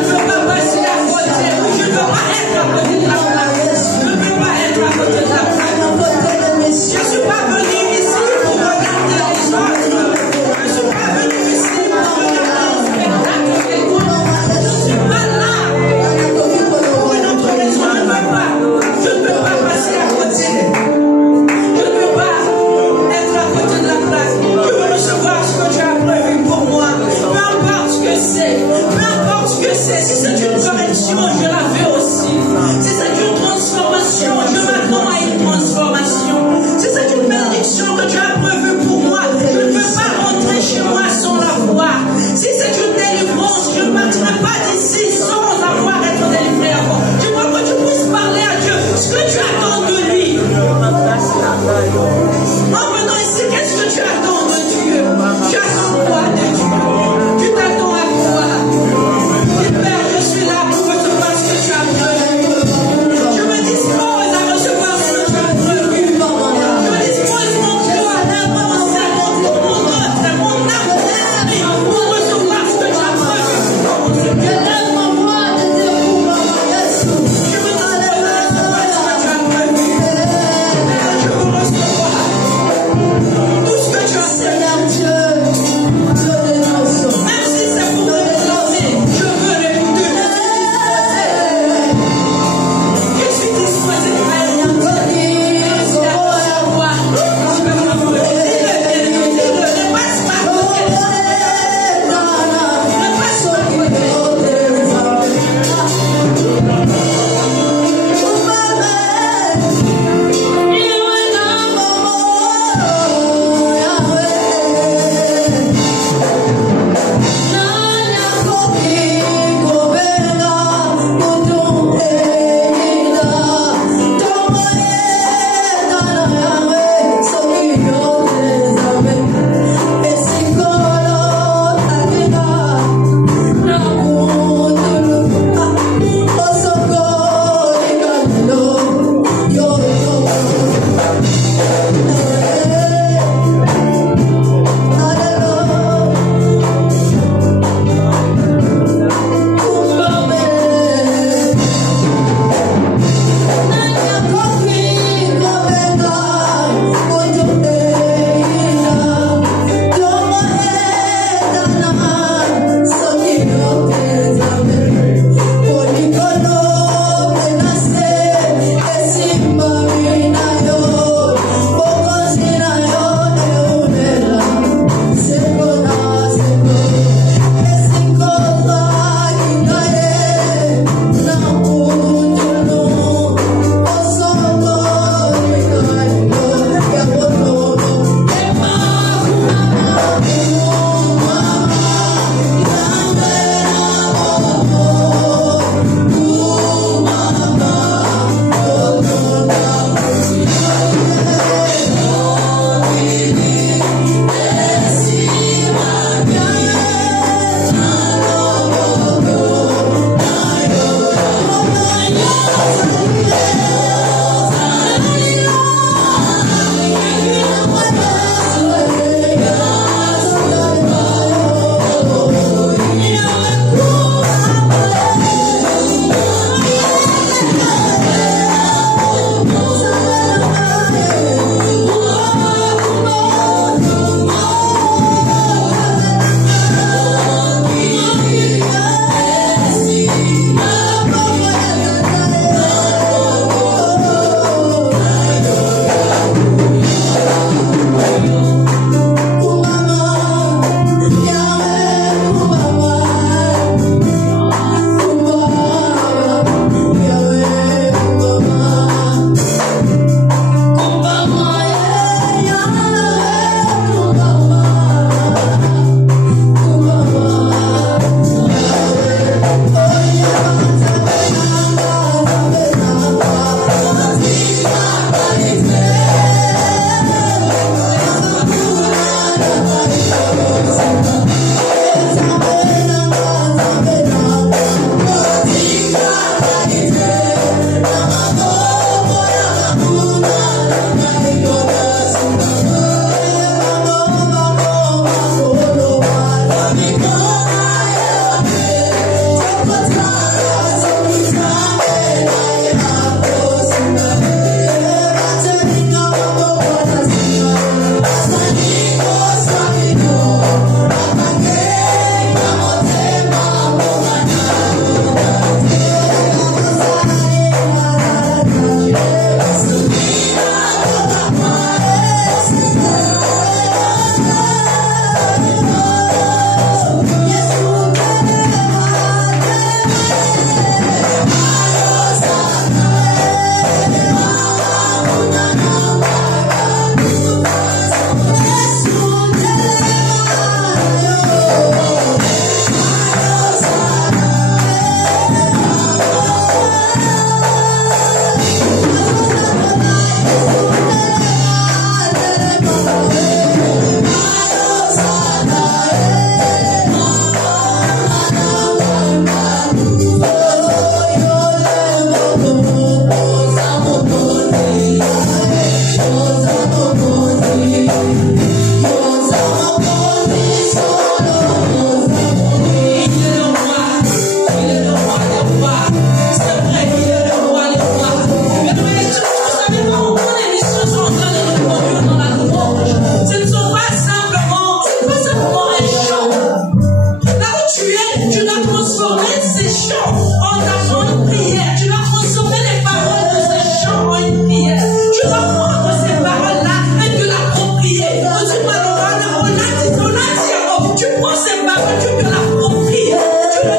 ne veux pas passer à côté. Je ne veux pas être à côté de la place. Je ne veux pas être à côté de la place. Je ne suis pas venu ici pour regarder les autres. Je ne suis pas venu ici pour regarder le spectacle des autres. Je ne suis pas là pour une autre raison. Je ne veux pas. Je ne veux pas passer à côté. Je ne veux pas être à côté de la place. Je veux recevoir ce que tu as prévu pour moi. Peu importe ce que c'est. Peu importe ce que c'est. Si c'est une correction, je la veux aussi. Si c'est une transformé ces chants en une prière. Tu dois transformer les paroles de ces chants en une prière. Tu dois prendre ces paroles-là et te l'approprier. Tu prends ces paroles, tu te l'appropries. Tu la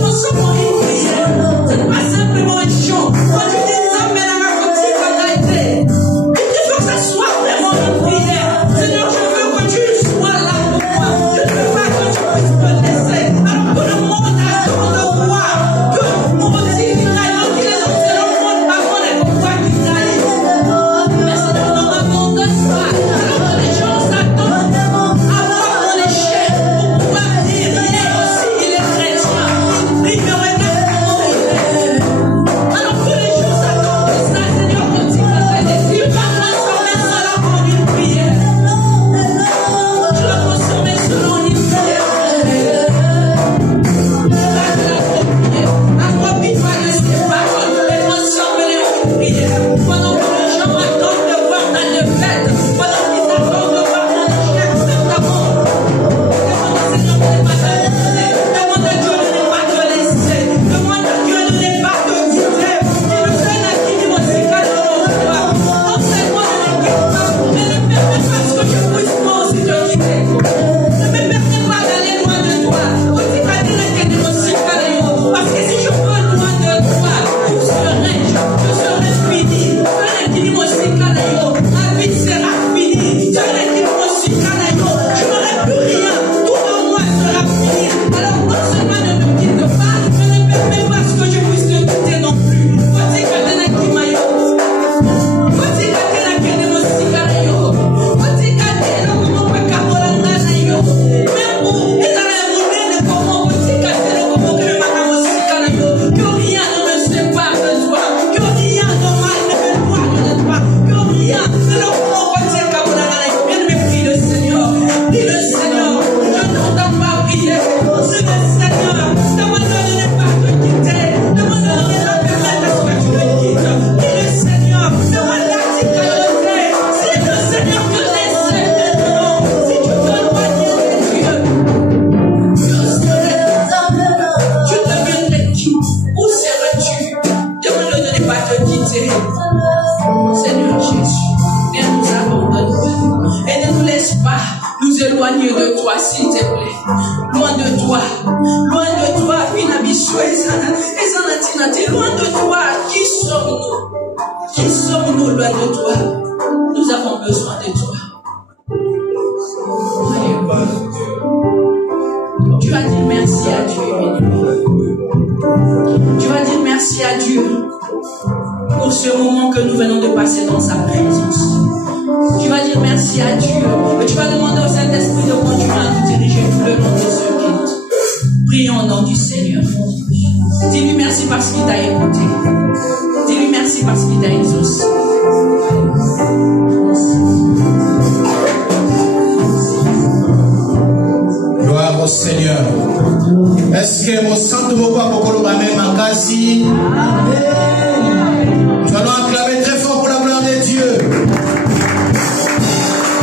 transformes en une prière. Ce n'est pas simplement un chant. Quand tu dis ça, mais la raconte comme a été. Il faut que ça soit vraiment une prière. Seigneur, je veux que tu sois là pour moi. Je ne veux pas que tu puisses me laisser. Alors que le monde attend de voir que mon petit Israël, qu'il est dans le monde avant les combats d'Israël. Mais Seigneur, dans ma monde de foi, alors que les gens s'attendent à voir mon échec pour pouvoir dire, hier aussi il est chrétien. Il me regarde comment il est. Alors que les gens s'attendent à ça, Seigneur, quand il va transformer cela en une prière. Tu vas transformer cela en une prière. Approprie-toi de ces paroles et transforme-les en une prière. Pendant que les gens attendent de voir ta défaite, pendant qu'ils attendent de voir ton échec, simplement, demande au Seigneur de ne pas t'abandonner. Demande à Dieu de ne pas te laisser. Demande à Dieu de ne pas te quitter. Dis le Seigneur qui dit aussi qu'à toi. Enseigne-moi de ne quitter pas, mais ne permets pas ce que je puisse moi aussi te quitter. Ne me permets pas d'aller loin de toi. Aussi qu'à dire que tu es aussi carrément. Parce que si je peux loin de toi, où serais-je? Je serai fini. Serai qui dit aussi carrément. Ma vie sera finie. Serai qui dit aussi carrément. Je n'aurai plus rien. Tout de moi sera fini. Alors non seulement ne me quitte pas, mais ne permets pas ce que je puisse te quitter non plus. Voici que tu n'as qui maillot. Voici que tu n'as qui dit aussi carrément. Voici que tu n'as comment peut capoler yo. Même pour il a monné de comment voici que tu n'as comment que le matin aussi carrément. Que rien ne me sépare de toi. Que rien de mal ne me éloigne de toi. Que rien ne le comment voici capoler yo. Bien me prie le Seigneur. Dis le Seigneur. Je n'entends pas prier. C'est le Seigneur. Demande-le de ne pas te quitter. Demande-le de ne pas permettre à ce que tu me quittes. Dis le Seigneur. Demande-le à si si le Seigneur te laisse maintenant. Si tu t'éloignes de Dieu, tu deviendrais qui? Où serais-tu? Demande-le de ne pas te quitter. Seigneur Jésus, viens nous abandonner. Et ne nous laisse pas nous éloigner de toi, s'il te plaît. Loin de toi, loin de toi, qui sommes-nous? Qui sommes-nous loin de toi? Nous avons besoin de toi. Tu vas dire merci à Dieu, tu vas dire merci à Dieu pour ce moment que nous venons de passer dans sa présence. Tu vas dire merci à Dieu. Et tu vas demander au Saint-Esprit de continuer à nous diriger tout le long de ce culte. Prions au nom du Seigneur. Dis-lui merci parce qu'il t'a écouté. Dis-lui merci parce qu'il t'a exaucé. Gloire au Seigneur. Est-ce que mon sang de mon corps même makasi? Nous allons acclamer très fort pour la gloire de Dieu.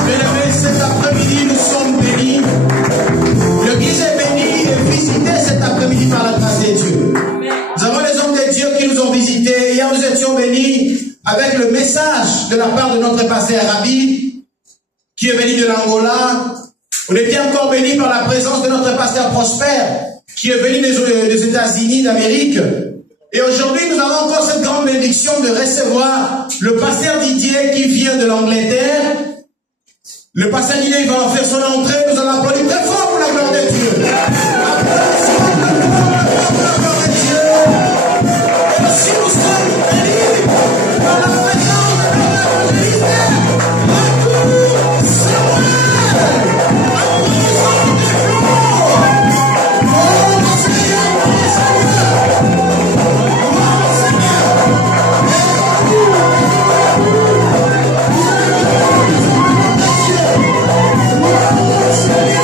Bien-aimés, cet après-midi, nous sommes bénis. L'église est bénie et visitée cet après-midi par la grâce de Dieu. Nous avons les hommes de Dieu qui nous ont visités. Hier, nous étions bénis avec le message de la part de notre pasteur Arabi, qui est venu de l'Angola. On était encore bénis par la présence de notre pasteur Prosper, qui est venu des États-Unis d'Amérique. Et aujourd'hui, nous avons encore cette grande bénédiction de recevoir le pasteur Didier qui vient de l'Angleterre. Le pasteur Didier va en faire son entrée. Nous allons applaudir très fort pour la gloire de Dieu. Applaudissements pour la gloire de Dieu. Et aussi nous sommes bénis par la présence de notre évangéliste. Retour Samuel. Applaudissements des flots. Oh mon Seigneur, mon Seigneur. Mon Seigneur. Seigneur.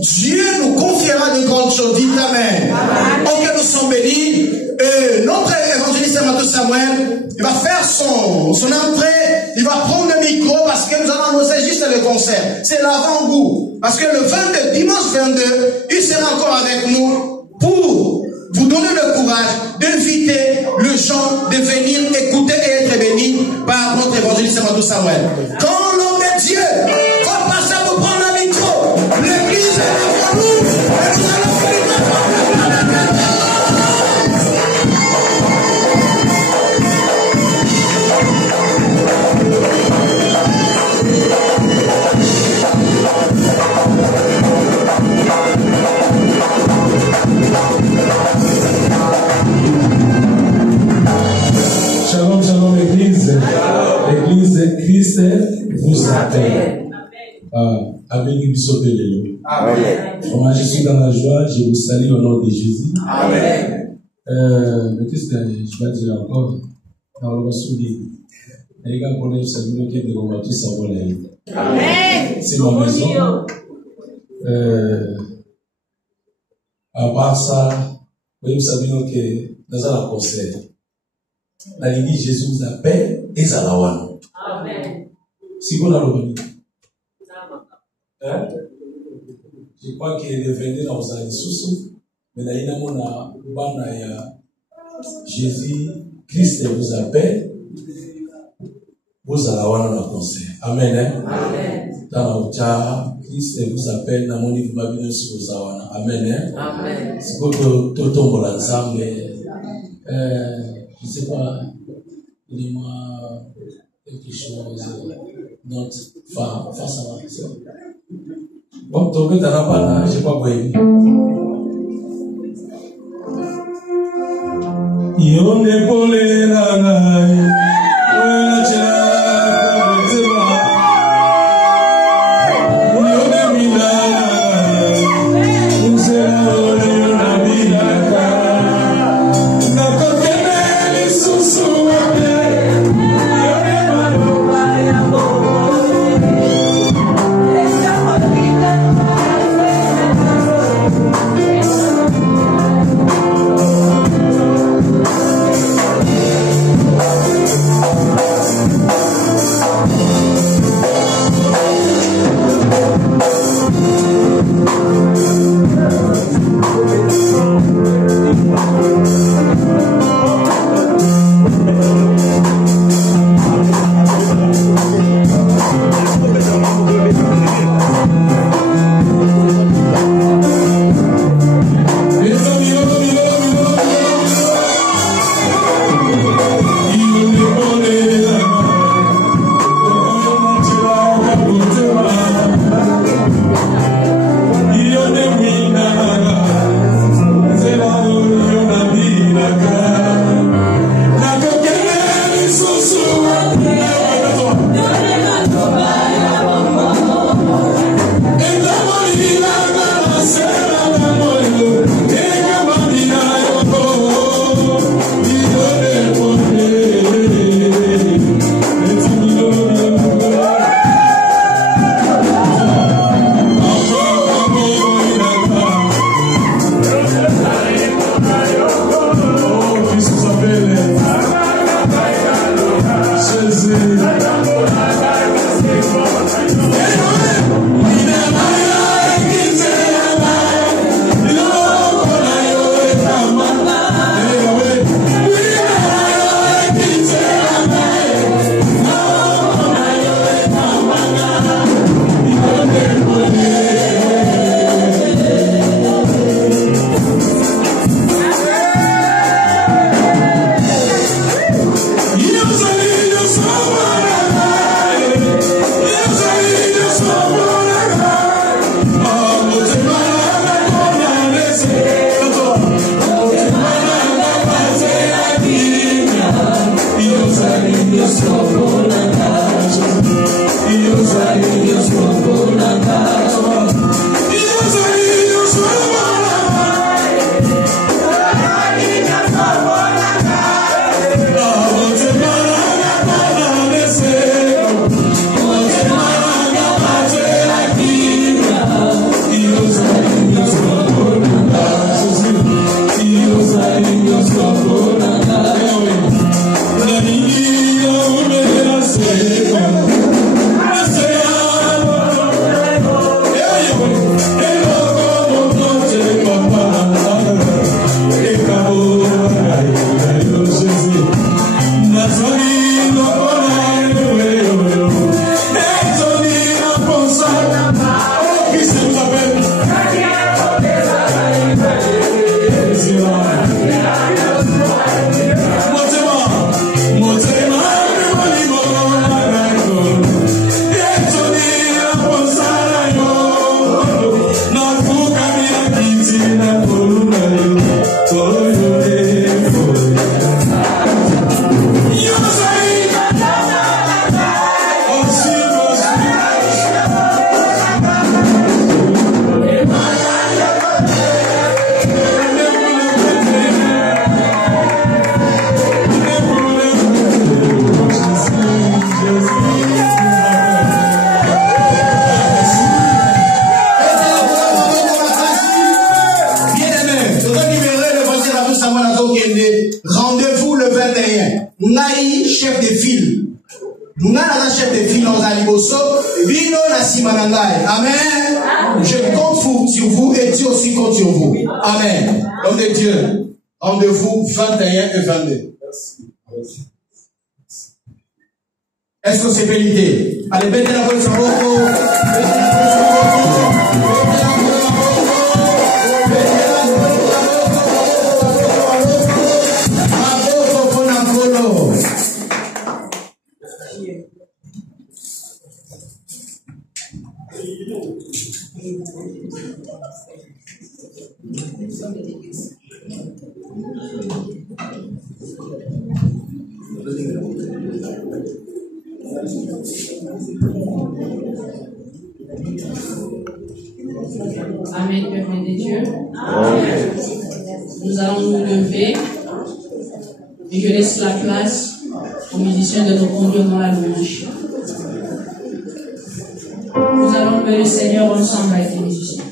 Dieu nous confiera de grandes choses. Dites Amen. Ok, nous sommes bénis. Notre évangéliste Matou Samuel, il va faire son entrée, il va prendre le micro parce que nous allons annoncer juste le concert. C'est l'avant-goût. Parce que le 22, dimanche 22, il sera encore avec nous pour vous donner le courage d'inviter les gens de venir écouter et être bénis par notre évangéliste Matou Samuel. Quand l'homme de Dieu va passer pour prendre le micro, l'église est devant nous et nous allons finir de prendre le Shalom, shalom, Église. L'église Christ vous appelle. Avec Bishop Léo. Moi, je suis dans la joie, je vous salue au nom de Jésus. Amen. Mais qu'est-ce que je vais dire encore? Dans le souvenir. Les gars, pour les saluer, qui est devant moi, tout ça, Amen. C'est ma maison. À part ça, vous savez que dans un concert, la l'église Jésus vous appelle et Zalawan. Amen. Si vous l'avez hein? Je crois qu'il est devenu dans un sous mais là, il y a Jésus, Christ vous appelle, vous allez avoir un concert. Amen. Hein? Amen. Dans le Christ vous appelle, dans mon livre, vous sur Amen. Hein? Amen. C'est pour que tout tombe ensemble. Je ne sais pas, il y a quelque chose, notre face à la bon, tu veux t'en pas, je ne sais pas quoi il dit. Yon épolé la gaille, 21. Naï, chef de file. Nous avons chef de file dans Aliboso. Vino na simanangai. Amen. Je compte sur vous et Dieu aussi compte sur vous. Amen. Homme de Dieu. Rendez-vous 21 et 22. Est-ce que c'est vérité? Allez, mettez la bonne sur Amen, Père de Dieu. Amen. Nous allons nous lever et je laisse la place aux musiciens de nous conduire dans la louange. Nous allons louer le Seigneur ensemble avec les musiciens.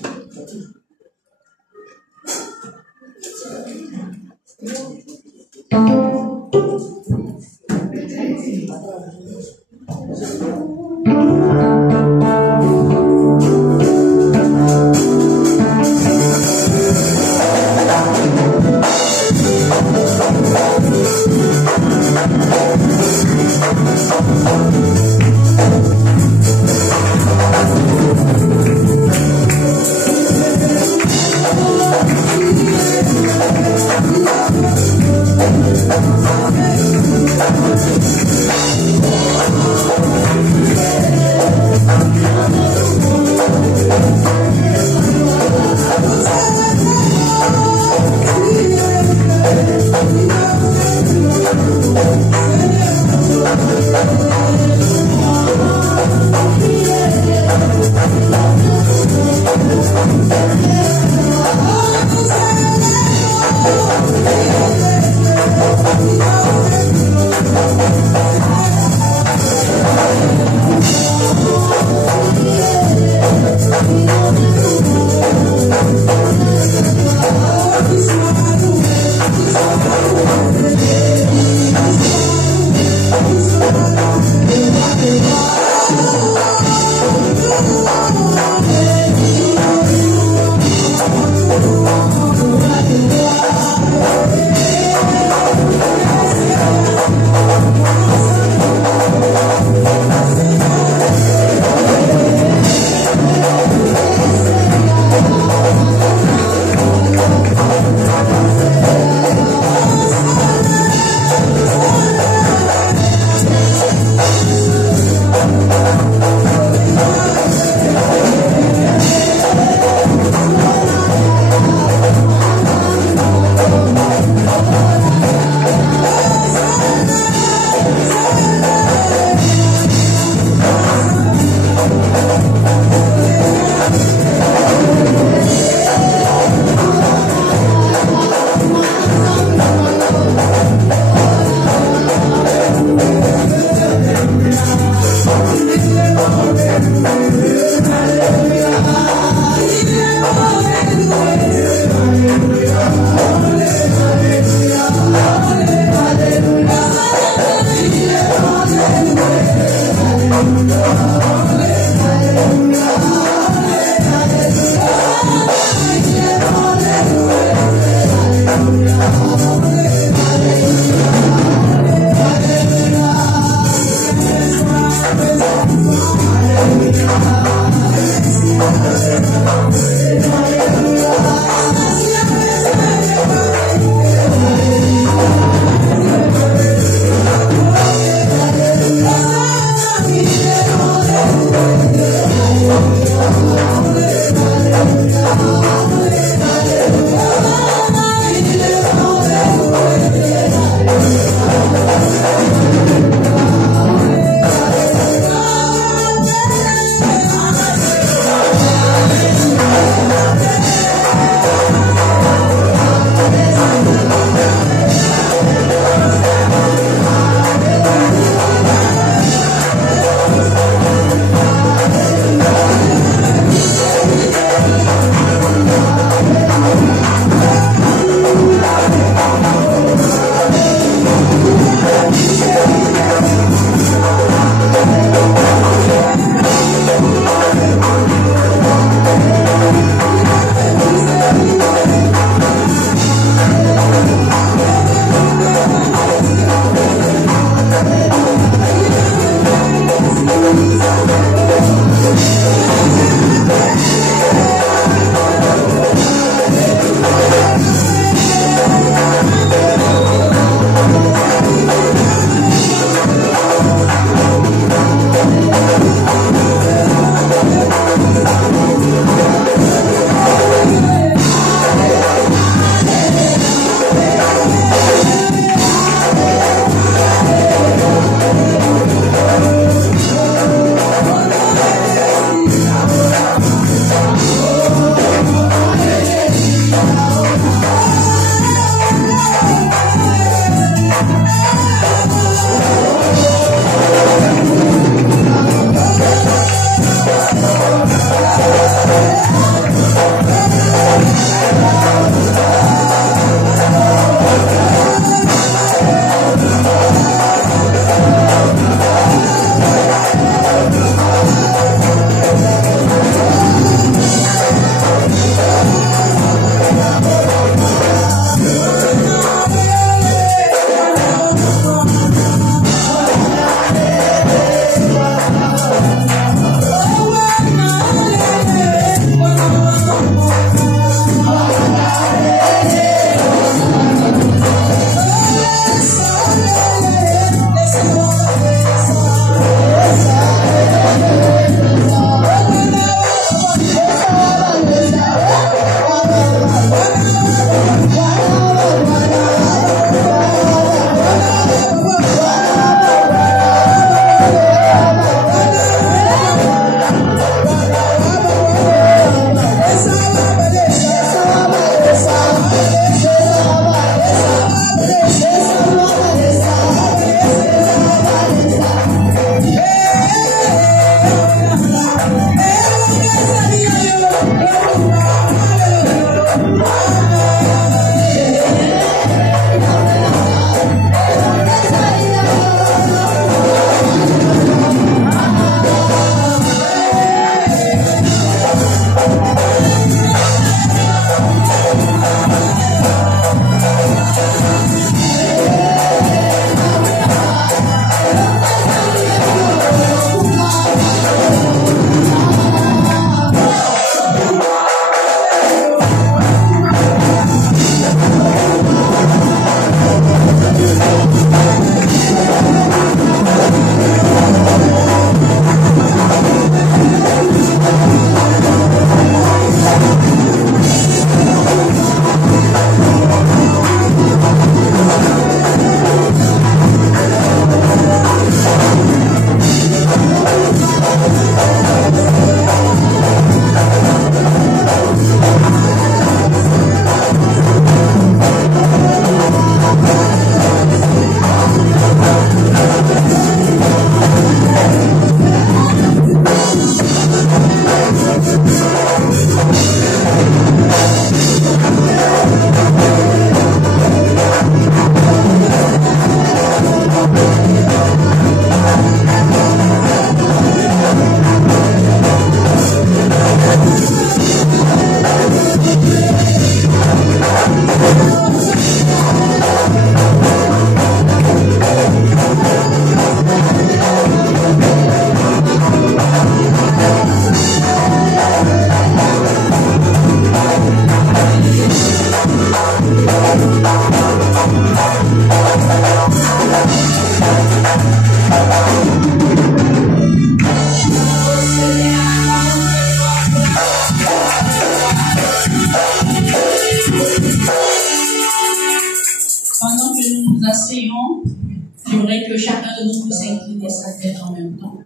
que nous puissions incliner sa tête en même temps.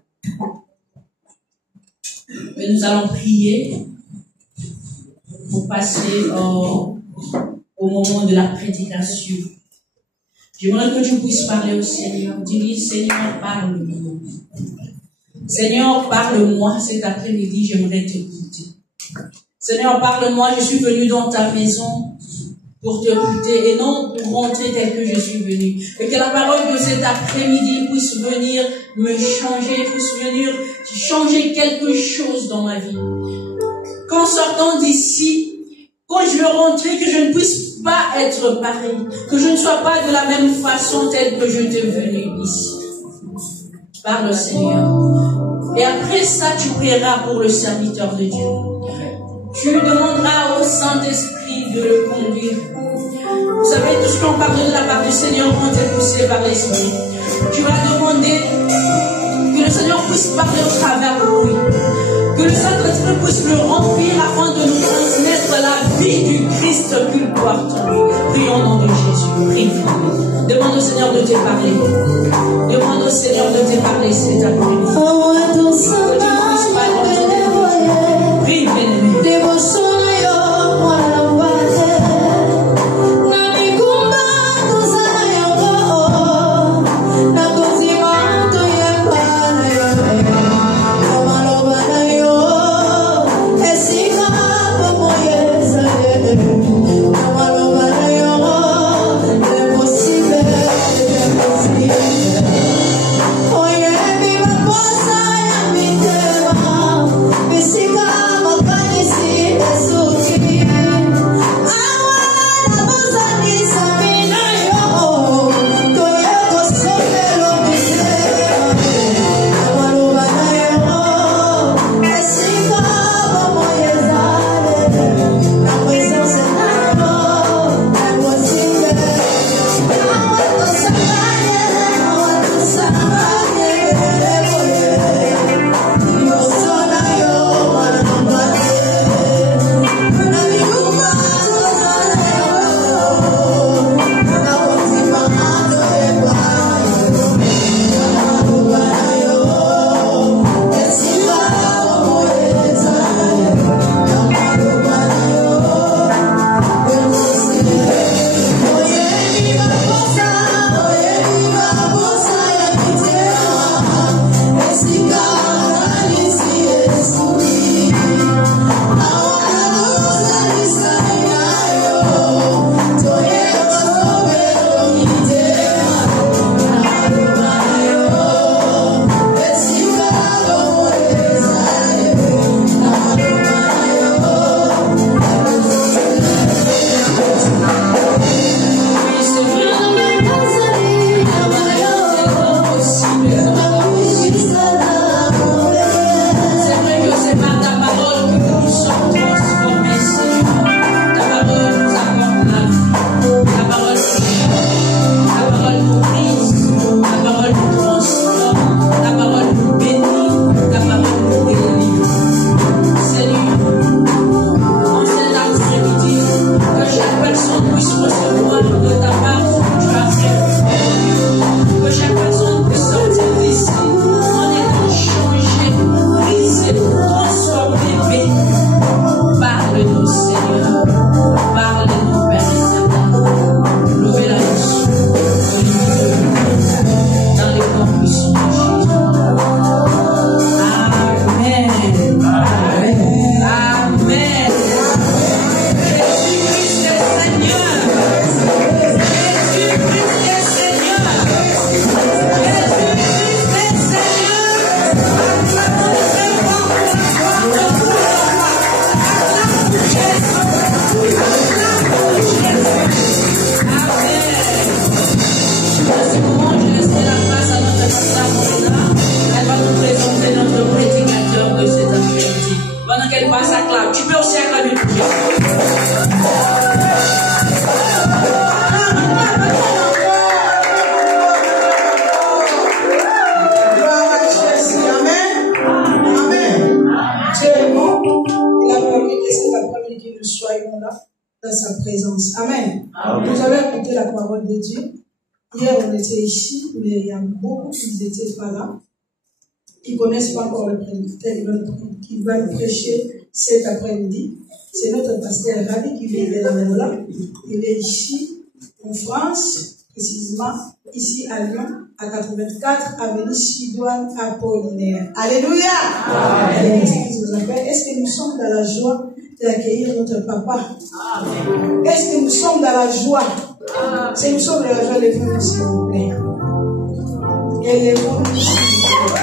Et nous allons prier pour passer au moment de la prédication. J'aimerais que tu puisses parler au Seigneur. Dis-lui, Seigneur, parle-moi. Seigneur, parle-moi cet après-midi, j'aimerais t'écouter. Seigneur, parle-moi, je suis venu dans ta maison pour t'écouter et non pour rentrer tel que je suis venu. Et que la parole de cet après-midi puisse venir me changer, puisse venir changer quelque chose dans ma vie. Qu'en sortant d'ici, quand je veux rentrer, que je ne puisse pas être pareil, que je ne sois pas de la même façon telle que je t'ai venu ici. Parle, Seigneur. Et après ça, tu prieras pour le serviteur de Dieu. Tu demanderas au Saint-Esprit de le conduire. Vous savez, tout ce qu'on parle de la part du Seigneur, quand est poussé par l'Esprit. Tu vas demander que le Seigneur puisse parler au travers de lui. Que le Saint-Esprit puisse le remplir afin de nous transmettre la vie du Christ qu'il porte en lui. Prions au nom de Jésus. Prie. Demande au Seigneur de te parler. Demande au Seigneur de te parler cet après-midi. Que tu puisses parler dans ton esprit. Prie, bien-aimé. dans sa présence. Amen. Amen. Vous avez écouté la parole de Dieu. Hier, on était ici, mais il y a beaucoup qui n'étaient pas là. Ils ne connaissent pas encore le prédicateur qui va nous prêcher cet après-midi. C'est notre pasteur Rabi qui vient de la Mola. Il est ici, en France, précisément ici à Lyon, à 84, avenue Sidoine Apollinaire. Alléluia! Amen. Est-ce que nous sommes dans la joie d'accueillir notre papa? Amen. Est-ce que nous sommes dans la joie? Si nous sommes dans la joie, lèvez-nous s'il vous plaît. Et lèvez-nous s'il vous plaît.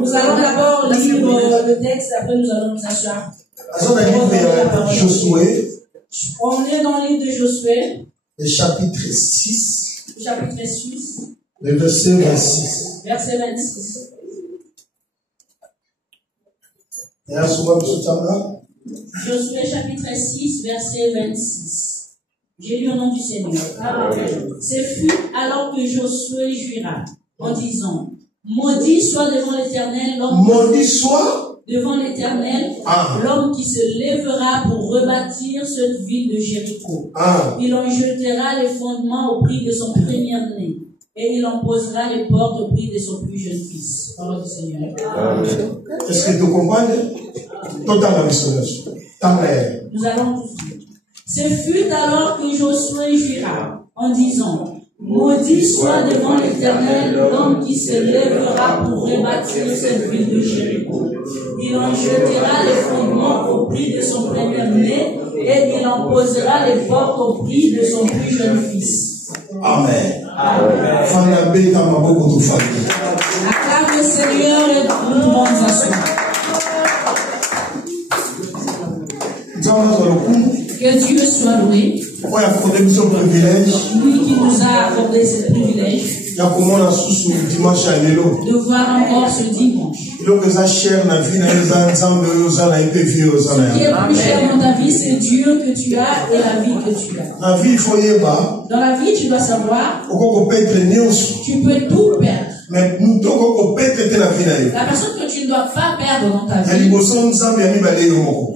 Nous allons d'abord lire le texte, après nous allons nous asseoir. On est dans le livre de Josué. Le chapitre 6. Le chapitre 6. Le verset 26. Verset 26. Josué chapitre 6, verset 26. J'ai lu au nom du Seigneur. Ce fut alors que Josué jura en disant: maudit soit devant l'Éternel l'homme. Maudit soit devant l'Éternel l'homme qui se lèvera pour rebâtir cette ville de Jéricho. Il en jettera les fondements au prix de son premier-né, et il en posera les portes au prix de son plus jeune fils. Parole du Seigneur. Est-ce que tu comprends? Totalement. Nous allons tout suivre. Ce fut alors que Josué jura en disant: maudit soit devant l'Éternel l'homme qui se lèvera pour rebâtir cette ville de Jéricho. Il en jettera les fondements au prix de son premier-né, et il en posera les portes au prix de son plus jeune fils. Amen. Acclame le Seigneur et nous devons nous asseoir. Que Dieu soit loué. Lui qui nous a accordé ce privilège de voir encore ce dimanche. Ce qui est plus cher dans ta vie, c'est Dieu que tu as et la vie que tu as. Dans la vie, tu dois savoir, tu peux tout perdre. Mais nous devons péter la vie. La personne que tu ne dois pas perdre dans ta vie.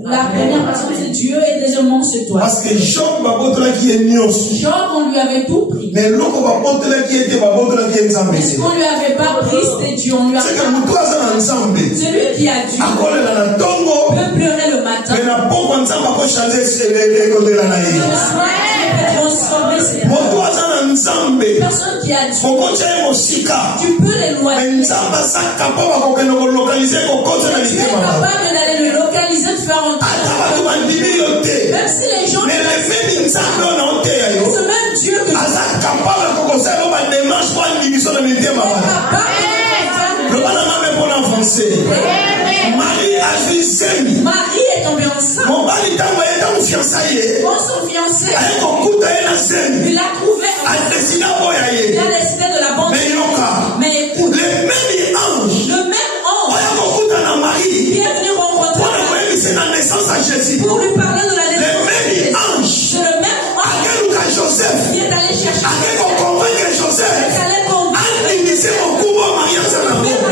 La première personne c'est Dieu et deuxièmement c'est toi. Parce que Job, on lui avait tout pris. Mais ce qu'on lui avait pas pris c'était Dieu. On lui a celui qui a Dieu peut pleurer le matin. Le soir transformer ses personne qui a Dieu. Tu peux l'éloigner. Tu es capable d'aller le localiser, de faire entrer. Même si les gens. Mais ce même Dieu que Marie est tombée enceinte. Son fiancé. Il a trouvé. Il a décidé de l'abandonner. Mais écoute. Le même ange. Qui est venu rencontrer Marie. Pour lui parler de la naissance. C'est le même ange. Qui est allé chercher. Qui est allé convaincre.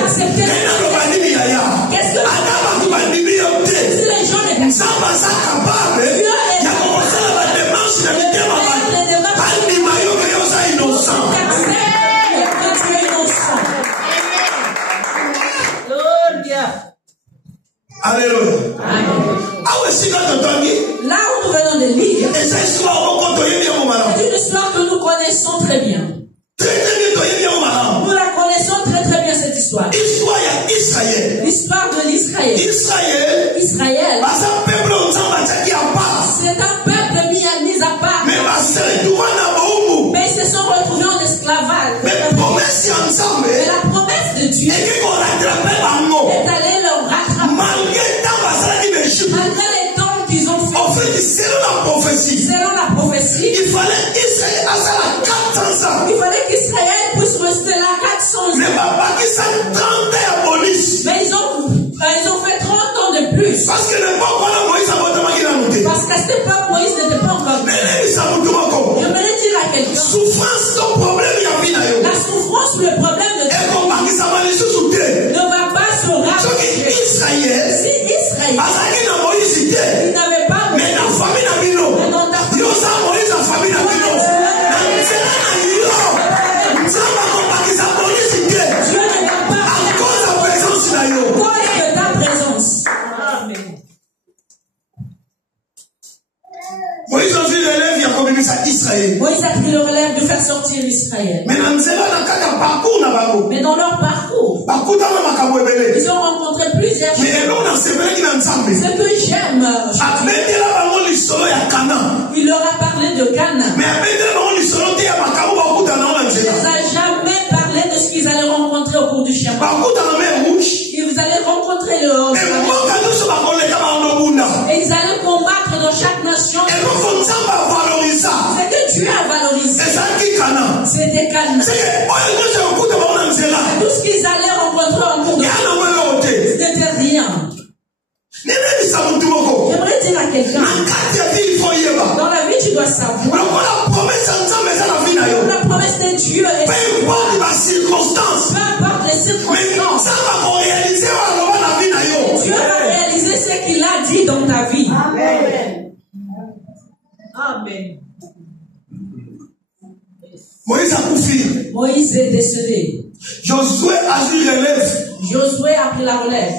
Accepter. Qu'est-ce que si les gens ne Alléluia. Là où nous venons de lire, c'est une histoire que nous connaissons très bien. Nous la connaissons très très bien cette histoire. L'histoire de l'Israël. Israël. C'est un peuple mis à part. Mais ils se sont retrouvés en esclavage. Mais la promesse de Dieu est allée leur rattraper. Malgré les temps qu'ils ont fait. Selon la prophétie, il fallait qu'Israël puisse rester là 400 ans. Mais ils ont fait 30 ans de plus. Parce qu'à cette époque, Moïse n'était pas encore. J'aimerais dire à quelqu'un. La souffrance, le problème de Dieu ne va pas se racheter. Si Israël, il n'avait pas Moïse. Mais dans ta famille, Moïse a pris le relève, il a commis ça Israël. Moïse a pris le relève de faire sortir Israël. Mais dans leur parcours, ils ont rencontré plusieurs choses. Ce que j'aime, il leur a parlé de Cana. Il ne les a jamais parlé de ce qu'ils allaient rencontrer au cours du chemin. Ils allaient rencontrer le et ils allaient combattre dans chaque nation. C'est que Dieu a valorisé. C'était Cana. Tout ce qu'ils allaient rencontrer en cours de chemin, c'était rien. J'aimerais dire à quelqu'un, dans la vie tu dois savoir la promesse de Dieu est peu importe les circonstances, Dieu va réaliser ce qu'il a dit dans ta vie. Amen. Amen. Moïse est décédé. Josué a pris la relève.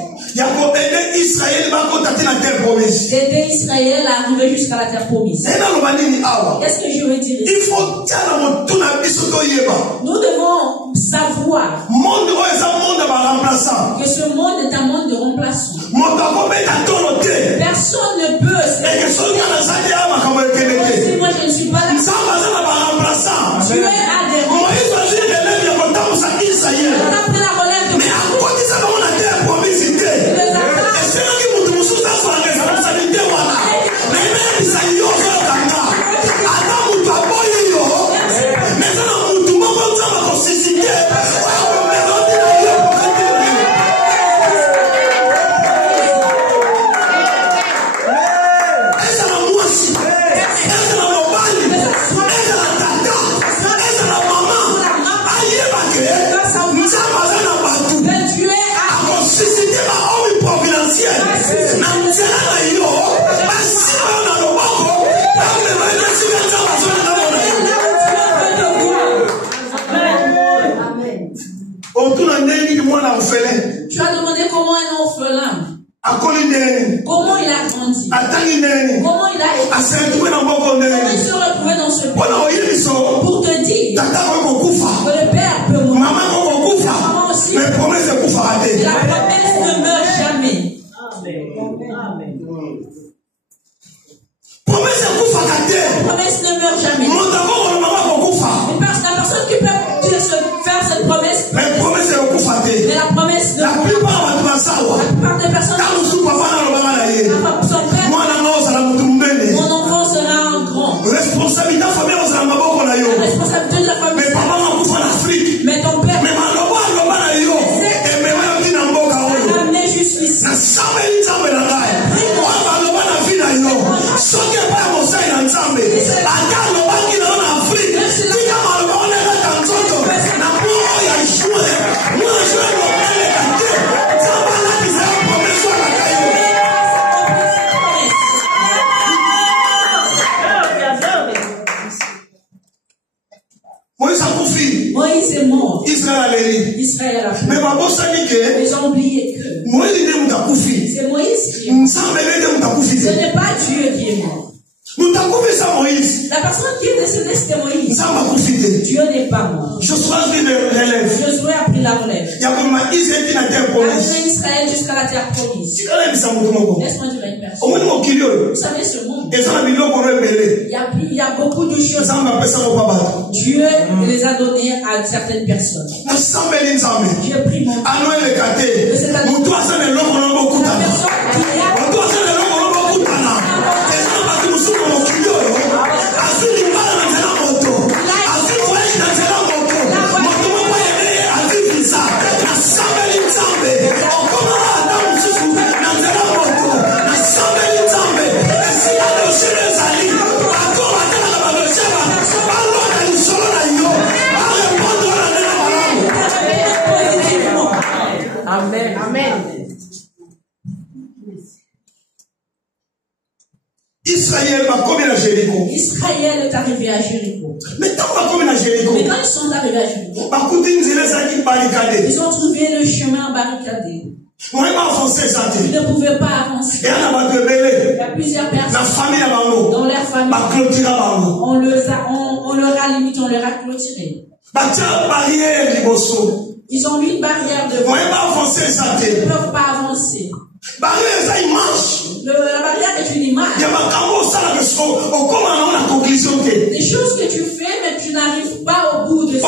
Aider Israël à arriver jusqu'à la terre promise. Qu'est-ce que je veux dire ici? Nous devons savoir que ce monde est un monde de remplaçants. Personne ne peut si moi je ne suis pas là. Dieu a des Comment il a grandi? Comment il a été? Comment il se retrouvait dans ce pays? Pour te dire que le père peut mourir, la maman aussi, mais promesse de coufa raté. La promesse ne meurt jamais. Amen. Promesse de coufa raté. La promesse ne meurt jamais. La personne qui peut faire cette promesse, mais promesse de coufa raté. Mais la promesse de la plupart des personnes, son père, mon enfant sera un grand. Responsabilité de la famille, la responsabilité de la famille. Mais papa m'a coufa en Afrique. Mais ton père, amené jusqu'ici. Moïse est mort. Israël a fait. Mais ils ont oublié que c'est Moïse qui est mort. Ce n'est pas Dieu qui est mort. La personne qui est décédée, c'était Moïse. Dieu n'est pas mort. Josué a pris la relève. Il a amené Israël jusqu'à la terre promise. Laisse-moi dire à une personne. Vous savez, ce monde, il y a beaucoup de choses. Dieu les a données à certaines personnes. Dieu prie mon Dieu. Israël est arrivé à Jéricho. Mais quand ils sont arrivés à Jéricho, ils ont trouvé le chemin barricadé. Ils ne pouvaient pas avancer. Il y a plusieurs personnes dans leur famille. On leur a clôturé. Ils ont mis une barrière devant. Ils ne peuvent pas avancer. La barrière est une image. Des choses que tu fais, mais tu n'arrives pas au bout de ça.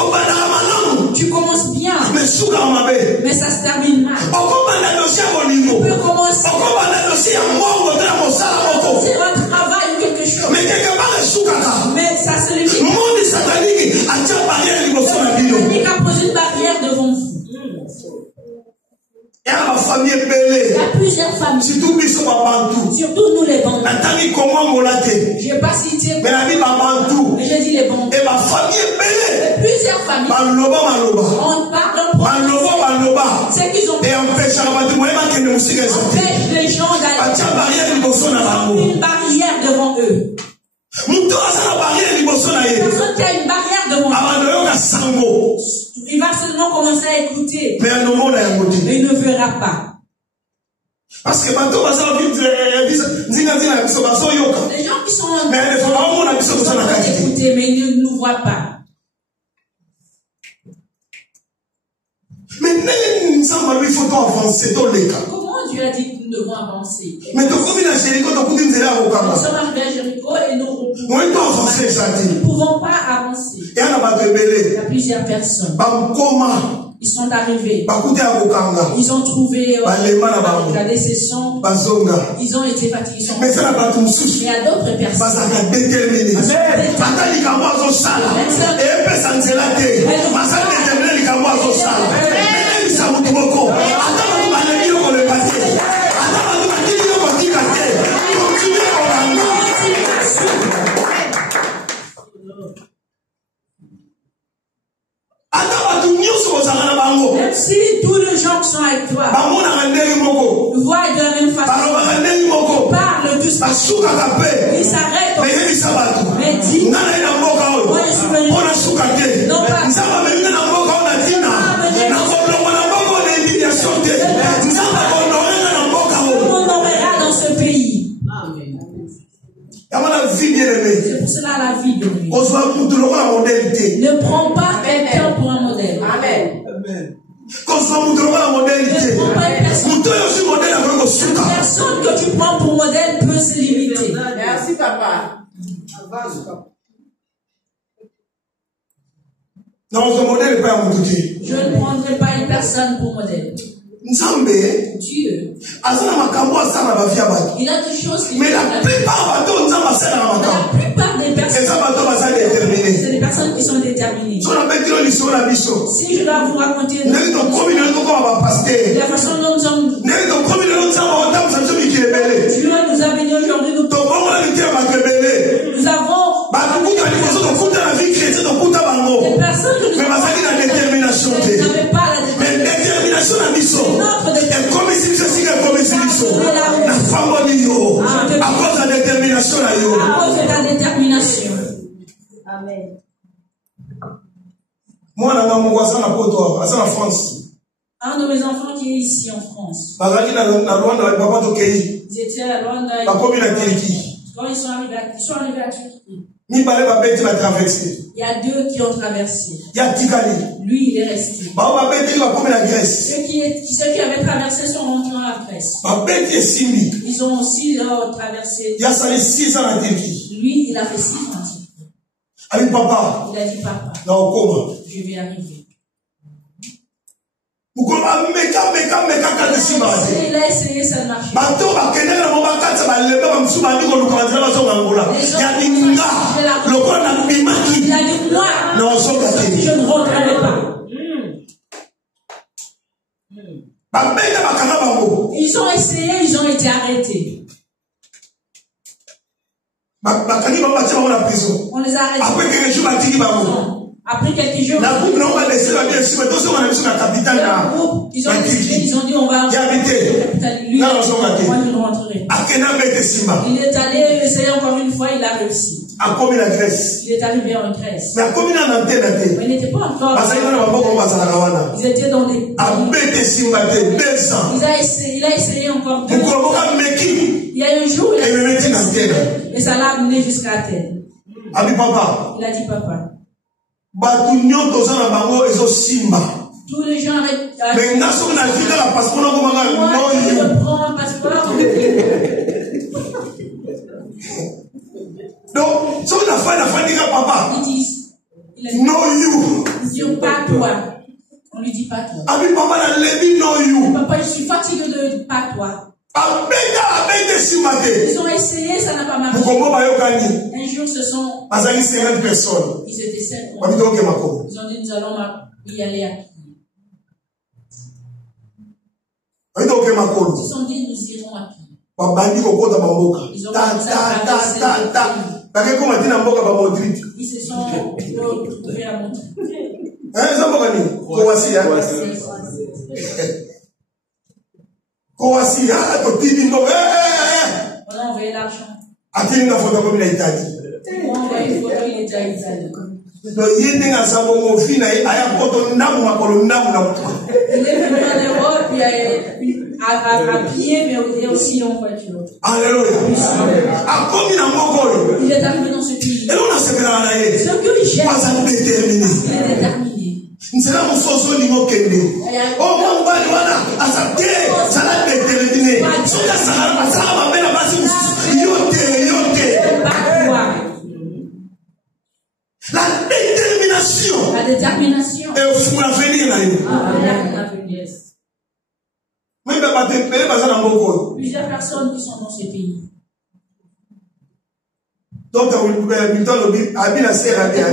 Tu commences bien, mais ça se termine mal. Tu peux commencer un travail ou quelque chose, mais ça se limite. Il a posé une barrière devant vous. Il y a plusieurs familles. Surtout nous les Bantous. Je n'ai pas cité, mais j'ai dit les Bantous. Et plusieurs familles. On parle c'est qu'ils ont empêché les gens d'aller. Une barrière devant eux. Personne qui a une barrière devant eux. Il va seulement commencer à écouter. Mais il ne verra pas. Parce que les gens qui sont en train d'écouter, mais ils ne nous voient pas. Mais il faut avancer dans les cas. Comment Dieu a dit que nous devons avancer? Mais nous sommes arrivés à Jéricho et nous ne pouvons pas avancer. Il y a plusieurs personnes. Ils sont arrivés. Ils ont trouvé la décision. Ils ont été fatigués. Mais il y a d'autres personnes. Même si tous les gens qui sont avec toi voient de la même façon, ils parlent tous, ils s'arrêtent, mais dis, moi je suis venu, non pas, mon nom vie bien-aimée. C'est pour cela la vie de lui. On soit pour tout le monde la modalité. Ne prends pas quelqu'un pour un modèle. Amen. Qu'on soit pour tout le monde la modalité. Ne prends pas une personne. Pour toi aussi modèle avec le La souka. personne que tu prends pour modèle peut se limiter. Merci, papa. Non, ce modèle n'est pas à mon côté. Je ne prendrai pas une personne pour modèle. Nzambe, Dieu, azana makambo asana ba via ba. il a des choses qui Mais la plupart bato nzamba asana na la makambo. plupart des personnes, Eza bato basa déterminé. c'est des personnes qui sont déterminées. So na betilo liso na biso. Si je dois vous raconter Neli to komi na to ko ba pasteur. la façon dont nous sommes, Neli to komi na nzamba otam sa so mikebele. Dieu nous a bénis aujourd'hui, nous To bongo na mitia makebele. avons Ba kukuta ni koso to kuta la vie chrétienne to kuta bango. des personnes que nous Mais basaki na détermination te. n'avaient pas la Mais détermination na biso. Et comme ici biso sika comme ici biso. Na fambo ni yo. À cause de la détermination na yo. à cause de ta détermination. Amen. Moi na ngambo asana poto asana France. Un de mes enfants qui est ici en France, Bazaki na Rwanda papa to kei. ils étaient à Rwanda. Ba komi na Turquie. Quand ils sont arrivés à Turquie, Ni balé ba beti ba traverser. il y a deux qui ont traversé. Ya tikali. Lui, il est resté. Ba ba beti ba komi na Grèce. Ceux qui avaient traversé sont rentrés dans la Grèce. Ba beti simbi. Ils ont aussi traversé. Ya sali 6 ans na Turquie. Lui, il a fait 6 ans. Avec papa. Il a dit, papa, Na okoma. je vais arriver. Ukoma meka kati simba. Il a essayé, ça ne marche pas. Bato ba kende na mo ba kati ba lebe ba msuba ndiko lukanza ba zonga ngola. Ya ninga. Lokona na bimaki. Il a dit, moi, Na zonga te. je ne rentrerai pas. Ba benda ba kana bango. Ils ont essayé, ils ont été arrêtés. Ba kani ba batia ba na prison. On les a arrêtés. Après quelques jours ba tiki bango. Non. Après quelques jours, La groupe n'a pas laissé la bien sûr, mais tous ceux qui ont la capitale là. ils ont décidé, ils ont dit, on va. Il a habité. Lui, Là, moi, on s'en va. je ne rentrerai pas. Akena Bete Simba. Il est allé essayer encore une fois, il a réussi. A commis la Grèce. Il est arrivé en Grèce. Mais a commis la Nanté. Mais il n'était pas encore. Parce qu'il y a un moment où on va Ils étaient dans des. A Bete Simba, 2 ans. Il a essayé encore. Vous comprenez Meki. Il y a un jour, il a Et me mettit dans Athènes. et ça l'a amené jusqu'à Athènes. Abi papa. Il a dit, papa, Batu nyoto zana bango ezo Simba. tous les gens arrêtent. Mais nga soki na zwi kaka passeport na komanga Moi, no je you. prends un passeport. Donc, soki na fandi ka papa. Ils disent, il a dit, No you. ils disent, pas toi. On lui dit pas toi. Abi papa na lebi no you. Papa, je suis fatigué de pas toi. Abete Simba te. Ils ont essayé, ça n'a pas marché. Bukombo bayokani. Un jour, ce sont. Bazali 50 personnes. Ils étaient 7. Babito ke mako. Ils ont dit, nous allons y aller à pied. Babito ke mako. Ils se sont dit, nous irons à pied. Babandi kokota bamboka. Ils ont Ta commencé à ta traverser ta le ta. pays. Bake koma tina mboka ba Madrid. Ils se sont retrouvés à Montréal. Zamboka ni? Kowasi ya. Kowasi ya to tini ndo. On a envoyé l'argent. Atini na foto comme na Italie. On a envoyé une photo, il était à Italie. Donc yende nga sambo mo fina aya poto ndamu makolo ndamu na mtu. Il est venu en Europe, à pied, mais aussi en voiture. Alléluia. A komi na moko. Il est arrivé dans ce pays. Et on a separa na ye. Ce qu'il cherche, Pas à déterminer. il est déterminé. Nzela musoso ni mokende. Oh mwambali wana asate sala déterminé. Soka sala sala mabena basi yote. Pas toi. La détermination. La détermination. Et fou la venir na yo. Même pas te payer parce que moko. Plusieurs personnes qui sont dans ce pays. Donc Milton lobi abina sera bien.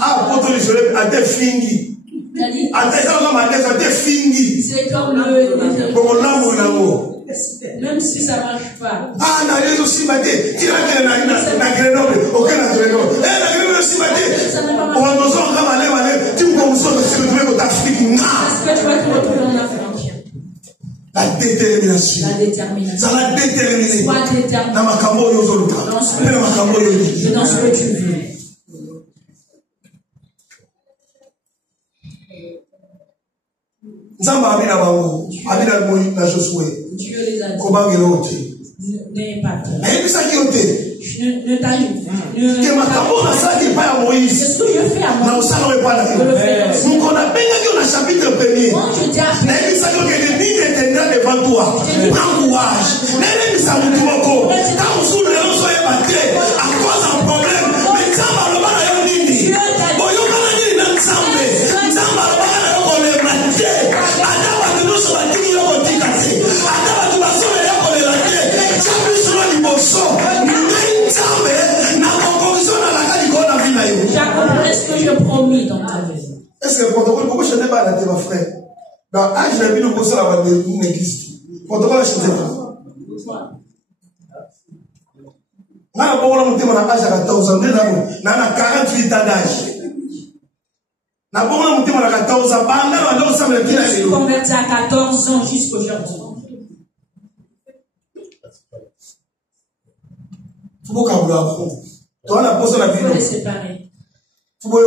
Ah poto les soleil a des fingi. Ate ça on m'a dit ça des fingi. C'est comme le. Bon l'amour là-haut. Même si ça marche pas. Ah, na réseau si maté, tira na Grenoble, aucun na Grenoble. Na Grenoble si maté. On va nous en ramener, tu me comme ça, tu me trouves au Afrique. Est-ce que tu vas te retrouver dans la frontière? La détermination. La détermination. Ça la déterminer. Sois déterminé. Na makambo yo zoluka. Na makambo yo Et dans ce que tu veux. Nzamba abina bango, abina moi na Josué. Dieu les a dit. Kobangelo ote. N'ayez pas peur. Na yebisa ki ote. Je ne t'ajoute. Que ma tambour n'a ça qui est pas à Moïse. C'est ce que je fais à moi. Non, ça n'aurait pas la Je le fais aussi. Donc on a bien dit dans le chapitre 1er. Quand je t'ai appelé, Mais il s'agit que des lignes éternelles devant toi. Prends courage. Mais ça vous tout encore. Quand vous souffrez, vous soyez battu à cause d'un problème. Mais ça va le mal à yon nini. Bon, yon va la nini dans Nzambe. Nzambe va le mal à yon kole matye. Adama tu nous sommes battus yon kote kase. Adama tu vas sauver yon kole matye. Chaque jour du bosso. Nzambe na conclusion na la kadi ko na vie na yo. j'accomplis ce que je promis dans ta vie. Est-ce que le protocole, pourquoi je n'ai pas arrêté ma frère? Dans l'âge de la vie, nous sommes dans une église. Le protocole, je ne sais pas. N'a pas voulu monter mon âge à 14 ans. N'a 48 ans d'âge. N'a pas voulu monter mon âge à 14 ans. Je suis converti à 14 ans jusqu'aujourd'hui. Il faut qu'on vous toi, la pose la Il faut les vie. séparer. Il faut que vous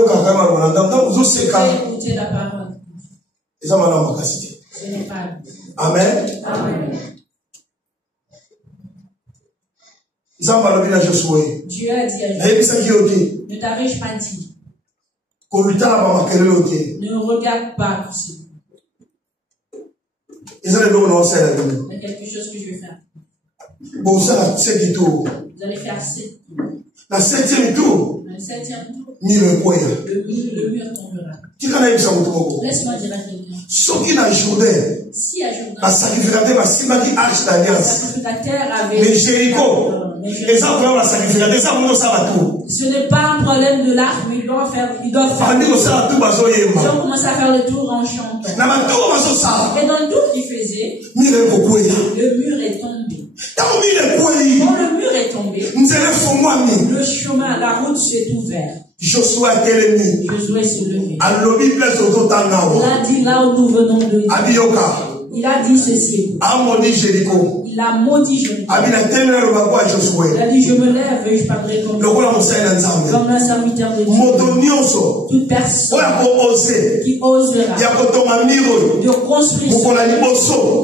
Il faut écouter la parole. Et ça, maintenant, on va citer. Ce n'est pas. Amen. Amen. Dieu Dieu a dit à Josué, ne t'avais-je pas dit? Ne regarde pas aussi. Il y a quelque chose que je vais faire. Vous allez faire 7 tours. Le 7e tour, Le 7e tour, le le mur tombera. Laisse-moi dire à quelqu'un. Si à Jourdain, le sacrificateur avait. mais Jéricho, et ça, pour la sacrificateur, ça, pour ça, ce n'est pas un problème de l'arc, mais ils doivent faire. Ils ont commencé à faire le tour en chantant. Et dans le tour qu'ils faisaient, le mur est tombé. Quand le mur est tombé, le chemin, la route s'est ouverte. Josué s'est levé. Il a dit là où nous venons de dire. Il a dit ceci. Il a maudit Jéricho. Il a dit je me lève et je parlerai comme un serviteur de Dieu. Toute personne qui osera de construire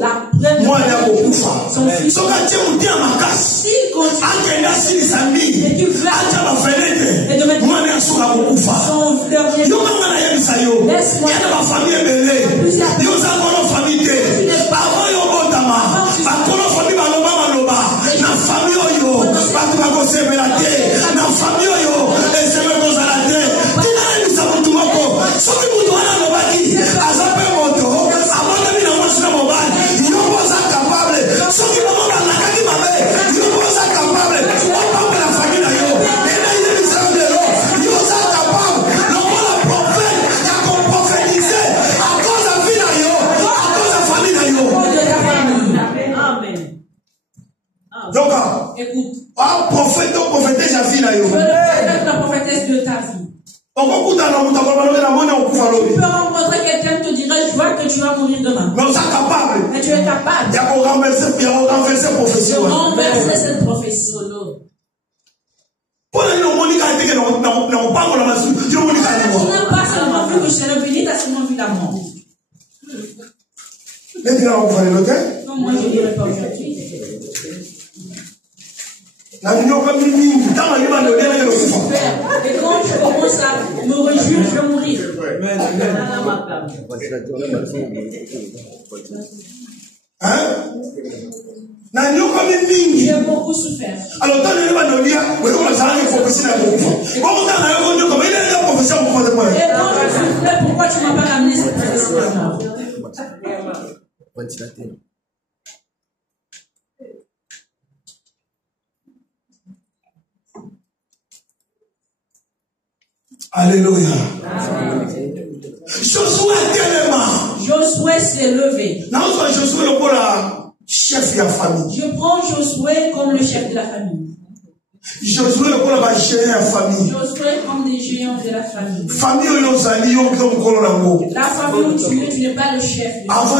la première son fils. S'il continue et tu veux et de mettre son dernier laisse-moi donc, écoute, prophète, prophétesse, la prophétesse de ta vie. Tu peux rencontrer quelqu'un qui te dira je vois que tu vas mourir demain. Mais tu es capable de renverser cette prophétie. Tu n'as pas seulement vu que je serai béni, tu as seulement vu la mort. Non, moi je ne dirai pas aujourd'hui. Et quand je commence à me réjouir, je vais mourir. J'ai beaucoup souffert. Alors, et quand je souffrais, pourquoi tu ne m'as pas ramené cette prophétie de mort? Alléluia. Josué s'est levé. Chef de la famille. Je prends Josué comme le chef de la famille. Josué Josué comme des géants de la famille. La famille où tu es, tu n'es pas le chef. Avant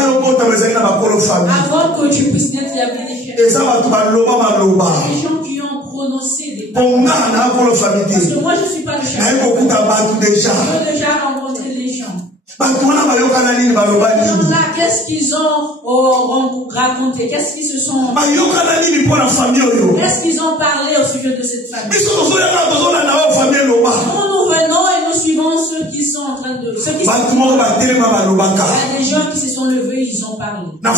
que tu puisses naître, il y avait des chefs. Des gens qui ont prononcé des paroles. Parce que moi je ne suis pas le chef. J'ai déjà rencontré des gens. Là, qu'est-ce qu'ils ont raconté? Qu'est-ce qu'ils se sont... Est-ce Qu'est-ce qu'ils ont parlé au sujet de cette famille? Nous Nous venons et nous suivons ceux qui sont en train de... Il y a des gens qui se sont levés, ils ont parlé. Dans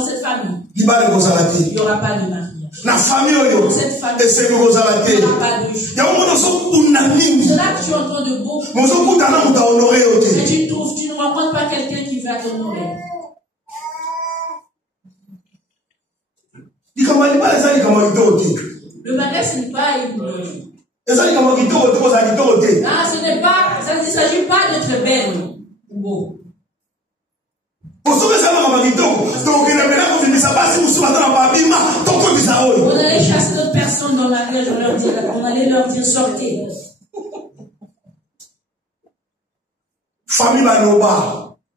cette famille, il n'y aura pas de mariage. Dans cette famille, il n'y aura pas de choix. C'est là que tu entends de beaucoup. Mais tu ne rencontres pas quelqu'un qui va t'honorer. Le mariage, ce n'est pas une... Ah, ce n'est pas... Ça ne s'agit pas d'être belle ou beau. Vous allez chasser d'autres personnes dans la rue, on allait leur dire sortez. Famille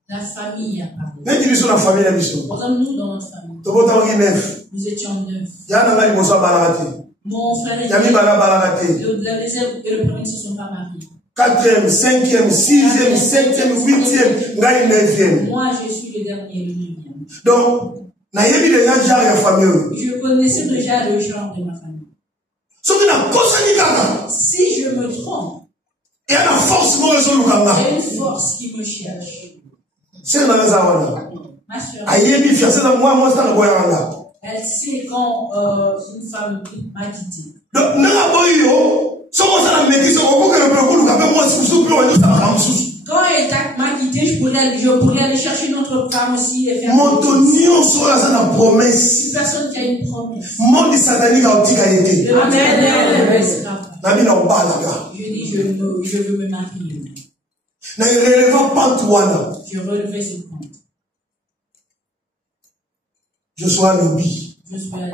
la famille a parlé. Par exemple, nous, dans notre famille, nous étions 9. Mon frère et le deuxième et le premier ne se sont pas mariés. 4e, 5e, 6e, 7e, 8e, 9e. Moi, je suis le dernier, le 9e. Donc, je connaissais déjà le genre de ma famille. Si je me trompe, il y a une force qui me cherche. Ma soeur, elle sait quand une femme m'a quitté. Quand elle m'a quitté, je pourrais aller chercher une autre femme aussi et faire une personne qui a une promesse. Je dis, je veux me marier. Je relevais ce compte. Je suis à l'obi. Je suis à la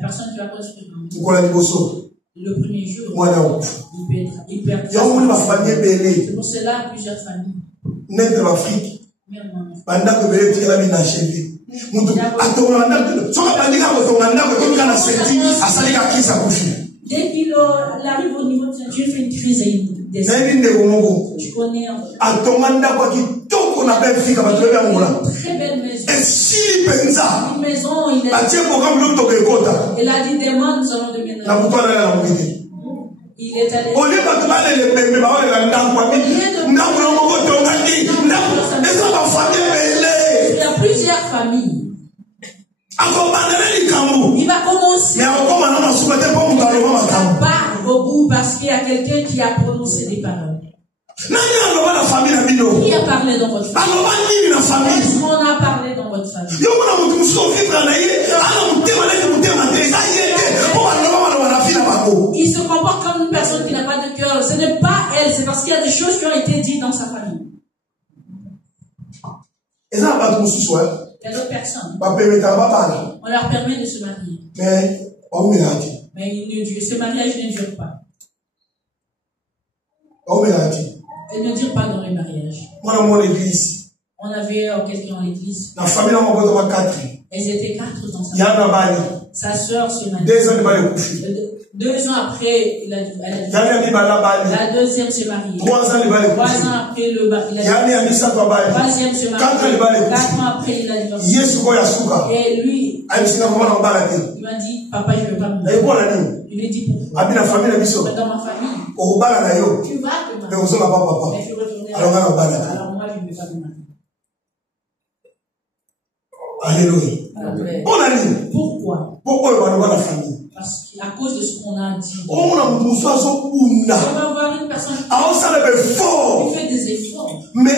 personne qui va construire le premier jour, il peut être. C'est pour cela plusieurs familles. Dès qu'il arrive au niveau de Dieu, fait une crise et il descend. Tu connais un très belle maison. Une maison, il a dit demain, nous allons déménager. Il est allé. Il y a plusieurs familles. Il va commencer. Pas au bout parce qu'il y a quelqu'un qui a prononcé des paroles. Qui a parlé dans votre famille? Qu'est-ce qu'on a parlé dans votre famille? Il se comporte comme une personne qui n'a pas de cœur. Ce n'est pas elle, c'est parce qu'il y a des choses qui ont été dites dans sa famille. Il y a d'autres personnes. On leur permet de se marier. Mais ce mariage ne dure pas. Elle ne dure pas dans le mariage. On avait quelqu'un en l'église. Elles étaient 4 dans sa famille. Sa soeur se marie. 2 ans après, la deuxième se marie. 3 ans après, le troisième se marie. 4 ans après, il a divorcé. Et lui, il m'a dit, papa, je ne veux pas me marier. Il lui dit, pourquoi? Dans ma famille, tu vas te marier. Mais tu retourner alors moi, je ne veux pas me marier. Alléluia. Pourquoi? Parce qu'à cause de ce qu'on a dit, on va avoir une personne qui fait des efforts. Mais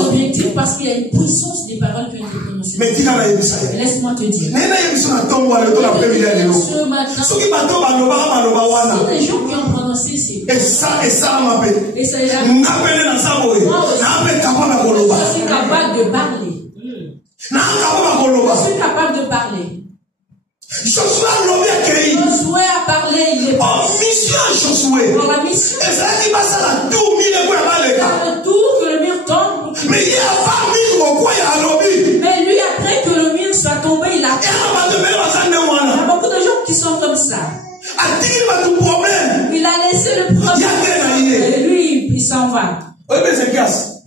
objectif parce qu'il y a une puissance des paroles qui ont été prononcées. Laisse-moi te dire. Ce matin, si les gens qui ont prononcé ces paroles, et ça est là, moi aussi, je suis capable de parler. Je suis capable de parler. Josué a parlé, il est parti. Pour la mission. Le tour que le mur tombe. Mais lui, après que le mur soit tombé, il a. Il y a beaucoup de gens qui sont comme ça. Il a laissé le problème. Et lui, il s'en va.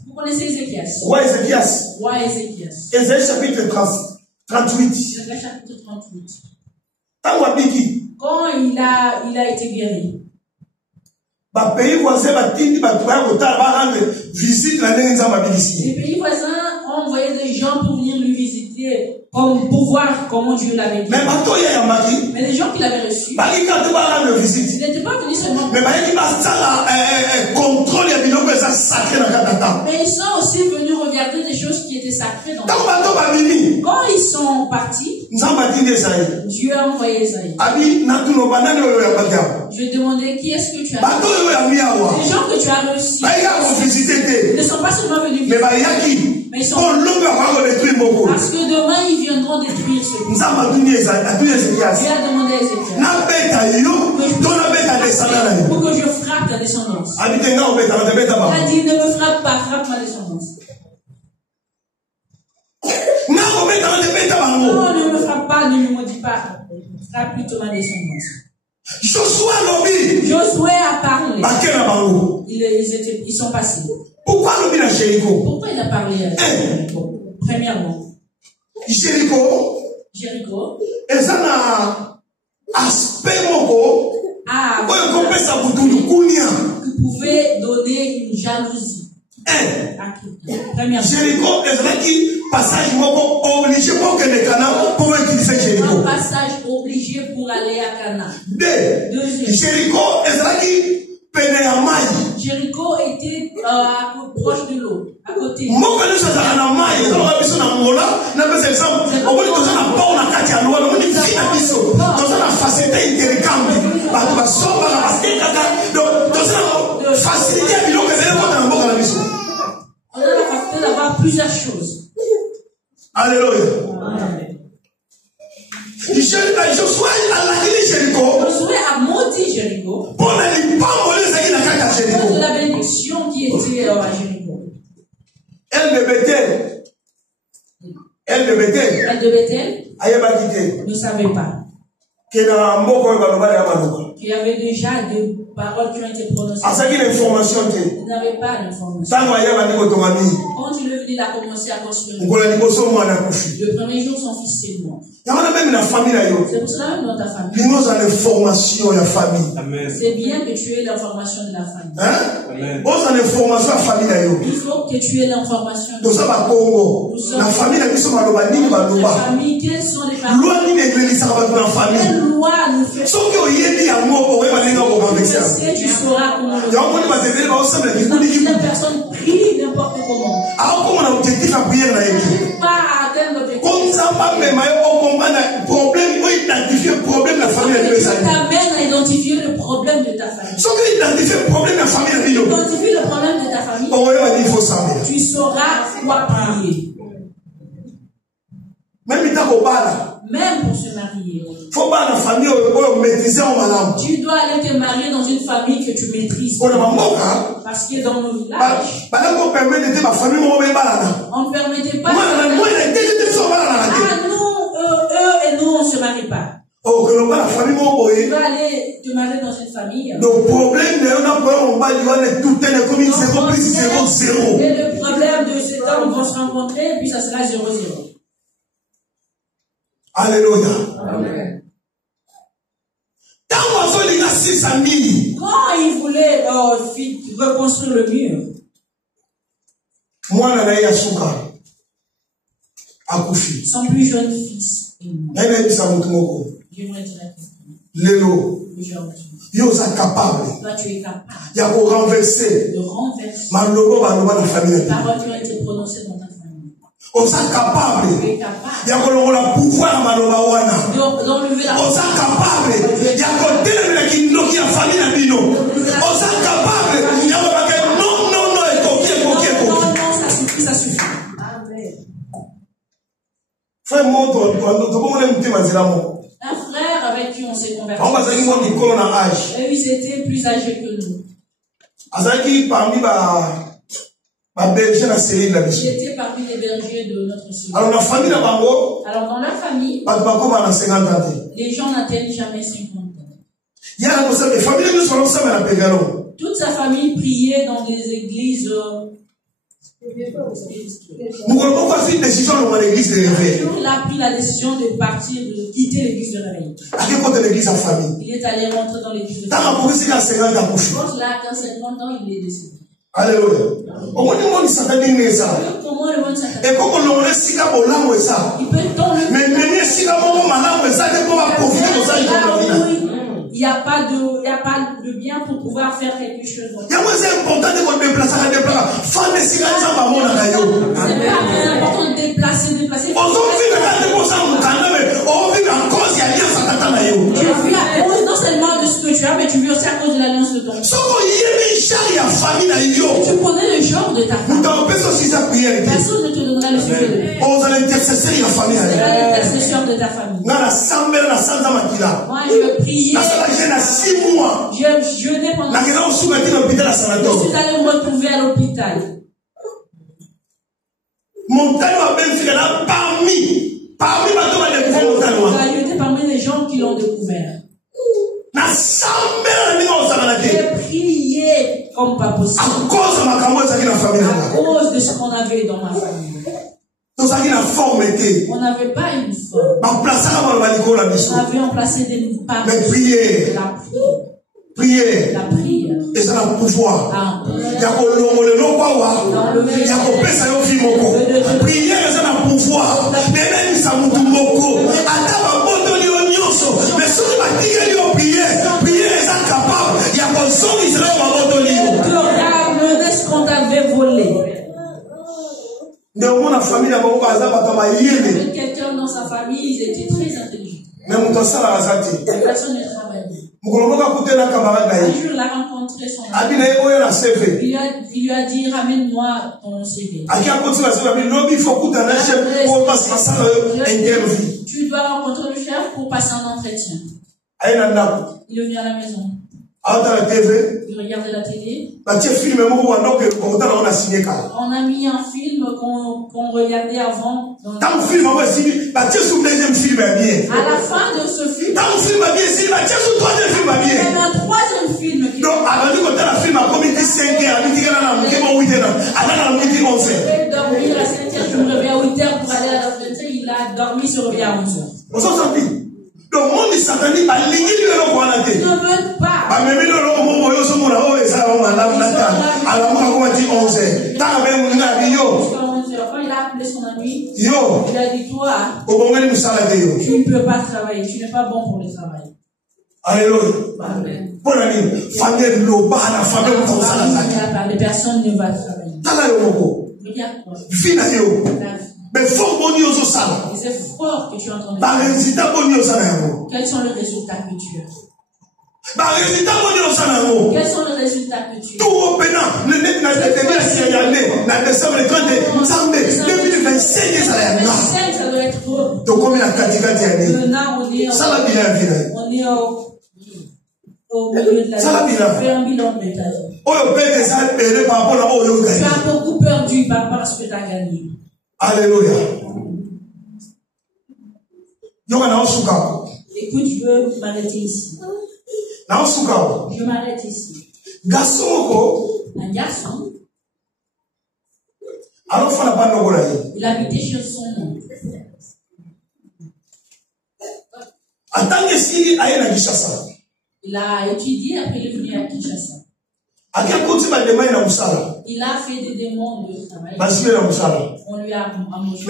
Pourquoi connaissez Ézéchias? Roi Ézéchias. Roi Ézéchias. Ézéchias chapitre 38. Ézéchias chapitre 38. Quand il a été guéri, pays voisins les pays voisins ont envoyé des gens pour venir lui visiter, pour voir comment Dieu l'avait dit. Mais les gens qui l'avaient reçu, ils n'étaient pas venus seulement. Mais ils sont aussi venus regarder des choses qui étaient sacrées dans le monde. Quand ils sont partis, Dieu a envoyé Esaïe. Je lui ai demandé qui est-ce que tu as reçu. Les gens que tu as reçus, ils ne sont pas seulement venus visiter, mais ils sont parce que demain ils viendront détruire ce pays. Dieu a demandé à Ézéchias pour que je frappe ta descendance. Il a dit ne me frappe pas, frappe ma descendance. Non, ne me frappe pas, ne me maudis pas. Frappe plutôt ma descendance. Josué a parlé. Ils sont passés. Pourquoi il a parlé à Jéricho? Premièrement, Jéricho est un aspect qui pouvait donner une jalousie à quelqu'un. Premièrement, Jéricho est un passage obligé pour que les Canaan puissent utiliser Jéricho. Un passage obligé pour aller à Canaan. Jéricho Jéricho était proche de l'eau, à côté. On a la facilité d'avoir plusieurs choses. Alléluia. Josué a maudit Jéricho pour la bénédiction qui était à Jéricho. Elle de Bethel ne savait pas qu'il y avait déjà des paroles qui ont été prononcées. Il n'avait pas d'information. Quand il est venu, il a commencé à construire. Le premier jour, son fils est mort. C'est pour cela même dans ta famille. C'est bien que tu aies l'information de la famille. Il faut que tu aies l'information de la famille. La famille, quelles sont les familles? Quelle loi nous fait? Tu sauras comment la personne prie n'importe comment. Pas à atteindre l'objectif. Dieu t'amène à identifier le problème de ta famille. Identifie le problème de ta famille. Tu sauras quoi prier. Même pour se marier. Tu dois aller te marier dans une famille que tu maîtrises. Parce que dans nos villages, on ne permettait pas. Eux et nous, on ne se marie pas. Tu vas aller te marier dans une famille. Et le problème de cet homme vont se rencontrer et puis ça sera 0-0. Alléluia. Amen. Quand il voulait reconstruire le mur, son plus jeune fils est mort. J'aimerais dire toi, tu es capable de renverser les paroles qui ont été prononcées dans ta famille. capable d'enlever la ça suffit. Un frère avec qui on s'est converti. Et ils étaient plus âgés que nous. Il était parmi les bergers de notre Seigneur. Alors dans leur famille, les gens n'atteignent jamais 50 ans. Toute sa famille priait dans des églises Nous avons fait une décision dans l'église de réveil. Il a pris la décision de partir, de quitter l'église de réveil. À quel côté de l'église en famille? Il est allé rentrer dans l'église de Dans la police, il a 50 ans. Je pense là, quand 50 ans, il est décédé. Alléluia. Au moins, le monde s'appelle ça. Comment le monde s'appelle? Et comment l'on est si là pour l'âme, ça. Il peut tomber. Mais mener si là pour l'âme, ça, c'est pour profiter de ça. Il n'y a pas de bien pour pouvoir faire quelque chose. Il y a moins important de vous déplacer à déplacer. Fan de si là, ça va mon aïe. C'est pas très important de déplacer. On vit de pour ça, on vit en cause, il y a rien, ça t'attend aïe. Tu vis à cause non seulement de ce que tu as, mais tu vis aussi à cause de l'alliance de ton Dieu. Tu connais le genre de ta famille. Personne ne te donnera le sujet de prière. C'est l'intercesseur de ta famille. Moi, je priais. Je jeûnais pendant 6 mois. Je suis allé me retrouver à l'hôpital. Je étais parmi les gens qui l'ont découvert. J'ai prié comme pas possible. À cause de ce qu'on avait dans ma famille. On n'avait pas une forme. On avait emplacé des paroles. Mais prier. Prier. La prière. Et ça a le pouvoir. Il y a prière, ça a le pouvoir. Mais même ça m'a tout beaucoup. Mais si on va dire prière, ça est capable. Il y a pas son Israël va amener ce qu'on t'avait volé. Quelqu'un dans sa famille, ils étaient très intelligents. Personne ne travaillait. Un jour, il a rencontré son ami. Il lui a dit, ramène-moi ton CV. Tu dois rencontrer le chef pour passer un entretien. Il est venu à la maison. Il regardait la télé. On a mis un film qu'on regardait avant. À la fin de ce film, il y avait un troisième film qui devait dormir à 7h, je me réveille à 8h pour aller à la fête. Il a dormi, se réveille à 11h. Le monde est satanique, il ne veut pas. Quand il a appelé son ami, il a dit, toi, tu ne peux pas travailler, tu n'es pas bon pour le travail. Alléluia. Les personnes ne vont pas travailler. Regarde-toi. Mais fort bon Dieu au salon. Et c'est fort que tu entends. Quels sont les résultats que tu as? Quels sont les résultats que tu as? Tout au pénal, le net n'a pas été dans décembre 2025, ça doit être beau. Donc, combien la catégorie ça va bien, on est au milieu de la vie. Fais un bilan de ta vie. Tu as beaucoup perdu par rapport à ce que tu as gagné. Alléluia. Écoute, je veux m'arrêter ici. Je m'arrête ici. Un garçon. Il habitait chez son oncle. Il a étudié, après il est venu à Kinshasa. Il a fait des demandes de travail. On lui a embauché.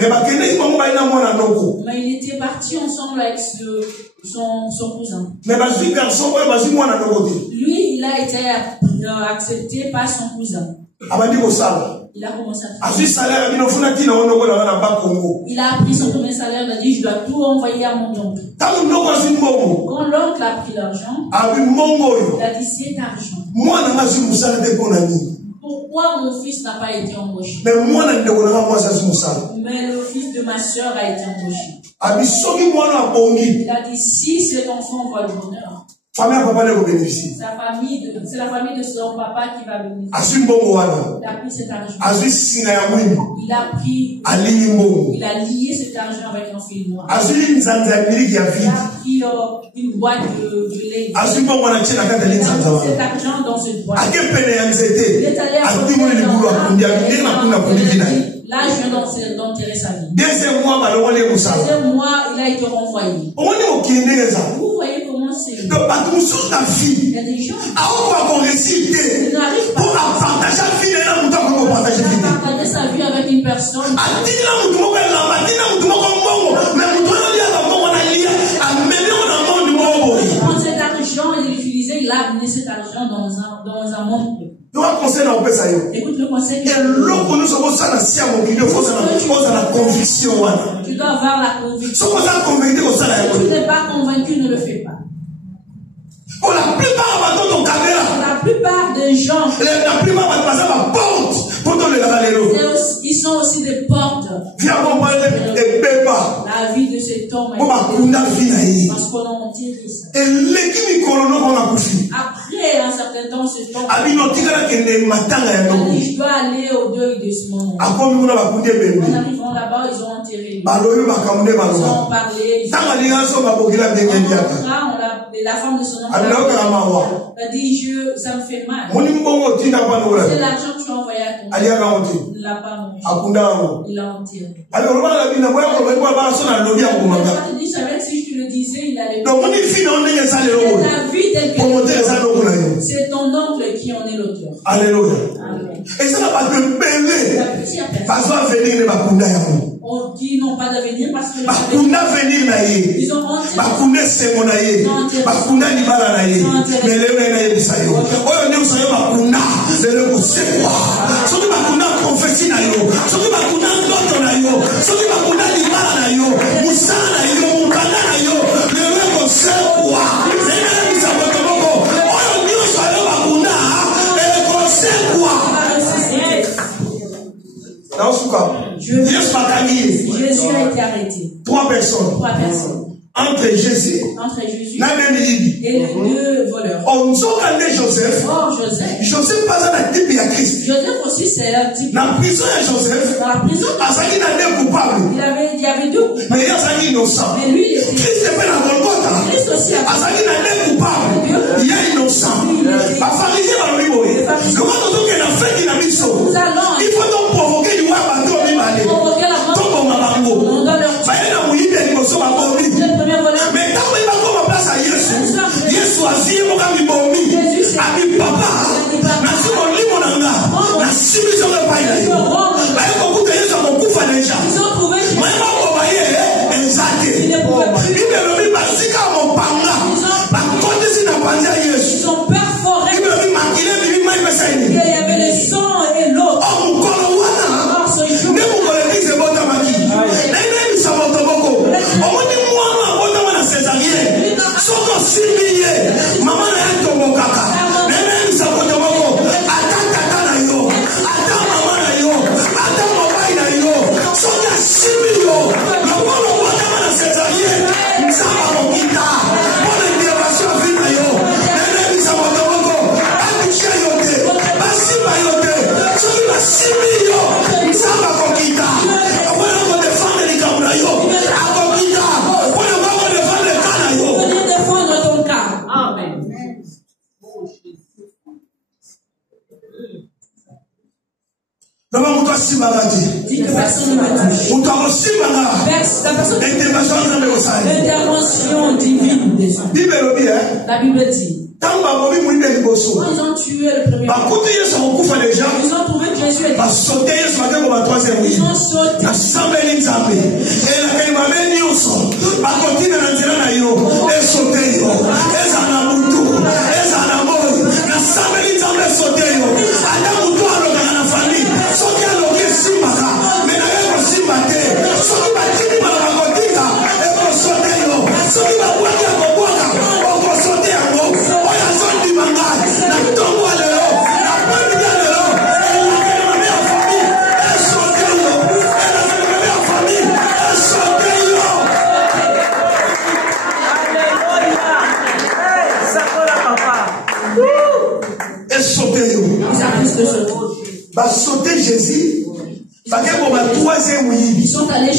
Mais il était parti ensemble avec son cousin. Lui, il a été accepté par son cousin. Il a commencé à travailler. Il a pris son premier salaire, il a dit, je dois tout envoyer à mon oncle. Quand l'oncle a pris l'argent, il a dit, cet argent. Pourquoi mon fils n'a pas été embauché? Mais le fils de ma soeur a été embauché. Il a dit, si cet enfant voit le bonheur, Famille papa ne bénéficie. C'est la famille de son papa qui va bénéficier. Il a pris cet argent. Il a lié cet argent avec un fil noir. Il a pris une boîte de lait. Il a mis cet argent dans cette boîte. Il est allé à là, je viens d'enterrer sa vie. Deuxième mois, il a été renvoyé. Vous voyez comment c'est. Il y a des gens qui n'arrivent pas à partager sa vie avec une personne. Il prend cet argent et l'utiliser, il a amené cet argent dans un monde. Écoute le conseil que tu dois avoir la conviction. Si tu n'es pas convaincu, ne le fais pas. Pour la plupart des gens, ils sont aussi des portes. La vie de cet homme parce qu'on a enterré ça. Après un certain temps, cet homme a dit, je dois aller au deuil de ce moment. En arrivant là-bas, ils ont enterré. Ils ont parlé. La femme de son enfant a dit, ça me fait mal. C'est l'argent que tu as envoyé à ton père. Il ne l'a pas mangé. Il l'a enterré. Je savais si je te le disais, il allait. La vie telle qu'elle est. C'est ton oncle qui en est l'auteur. Alléluia. Amen. Et ça n'a pas de bébé. On dit non pas d'avenir parce que ils ont Jésus a été arrêté. Trois personnes. Entre Jésus et les deux voleurs. Joseph pas un type de Christ. Joseph aussi c'est un type. Dans la prison de Joseph, il y avait deux. Mais il y a innocent. Mais lui, Christ est fait dans Golgotha. Christ aussi a coupable. Il y a innocent. La pharisien va lui mourir. Il faut donc provoquer du roi bateau. Mais quand il va comme place à Jésus, Jésus a dit mon ami Bomi, ami papa, na si mon limo nanga, na si biso le paille. Ayo beaucoup de gens ont couffé déjà. Mais ma bobaye exact. Il me dit basika mon panga. Ba côté si na panja Jésus. Ils ont perforé. Il me dit makile bibi mai pesaini. Il y avait le sang et l'eau. Oh mon kolo wana. Ne mo ko le dise bota maki. Na ina ni saboto boko. O mo ni mwana bota wana césarien. Soko simbiye. Mama na yanto mokaka. Nene ni saboto boko. Ata tata na yo. Ata mama na yo. Ata mobile na yo. Soka simbiyo. Lokono bota wana césarien. Nsaba mokita. Bona intervention vina yo. Nene ni saboto boko. Atisha yote. Basima yote. Soki basimbiyo. Nsaba mokita. Wana ko defendre ni kamuna yo. Akokita. Wana ko defendre kana yo. Défendre ton cas. Amen. Dis que personne ne me touche. L'intervention divine des gens. La Bible dit. Quand ils ont tué le premier, ils ont trouvé que Jésus était. Ils ont sauté. Famille. allés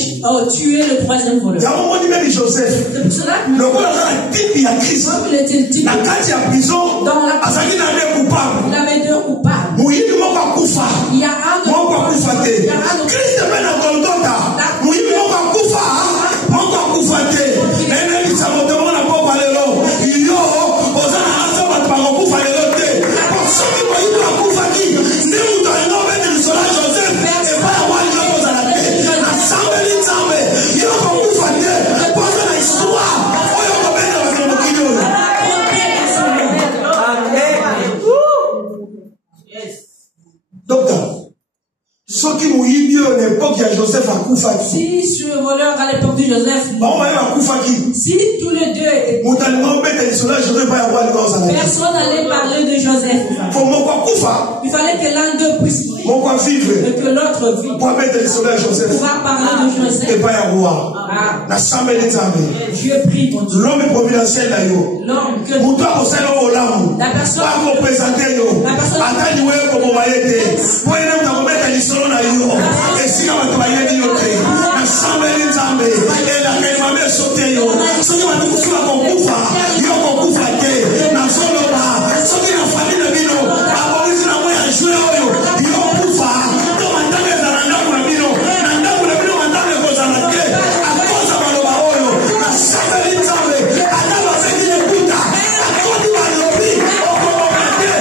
tuer le troisième voleur. Il y a un moment dit même Joseph. C'est pour cela que Le roi a type il y a Christ. il était le type. La carte en prison. Dans la Azaki n'a des coupables. il avait deux coupables. Mouyini moko akufa. Il y a un de Moko akufa te. il y a un de Christ est na Golgotha. Mouyini moko akufa. Moko akufa te. Nene bisamoto na poko lelo. Yo ozana asa bato bakufa lelo te. Soki moyini akufa ki. Ne muto eno bete lisola Joseph. Et pas avoir une chose à la tête. Ensemble l'ensemble. Yo akufa te. Pose la histoire. Oyo kobeta bato mokino. Docteur, ce qui m'a dit à l'époque, il y a Joseph à Koufaki. Si sur le voleur à l'époque de Joseph, si tous les deux étaient, personne n'allait parler de Joseph. Il fallait que l'un d'eux puisse vivre et que l'autre vive. Pouvoir parler de Joseph. Dieu prie mon Dieu. L'homme providentiel là yo. L'homme que la personne va représenter yo. Attends nous comme bayete. Pour nous ta remettre l'histoire na yo. Et si on va travailler yo te. Na sambe nzambe. Et la kaimame sote yo. Soki ba tukusula kokufa. Yo kokufa te. Na solo ba. Soki na famille na bino. Abonisi na moya jouer yo. Yo kufa. To mandanga za ndangu na bino. Na ndangu na bino mandanga ko za na te. Akoza baloba oyo. Na sambe nzambe. Ata ba feki ne kuta. Akodi ba lobi. Okomomate.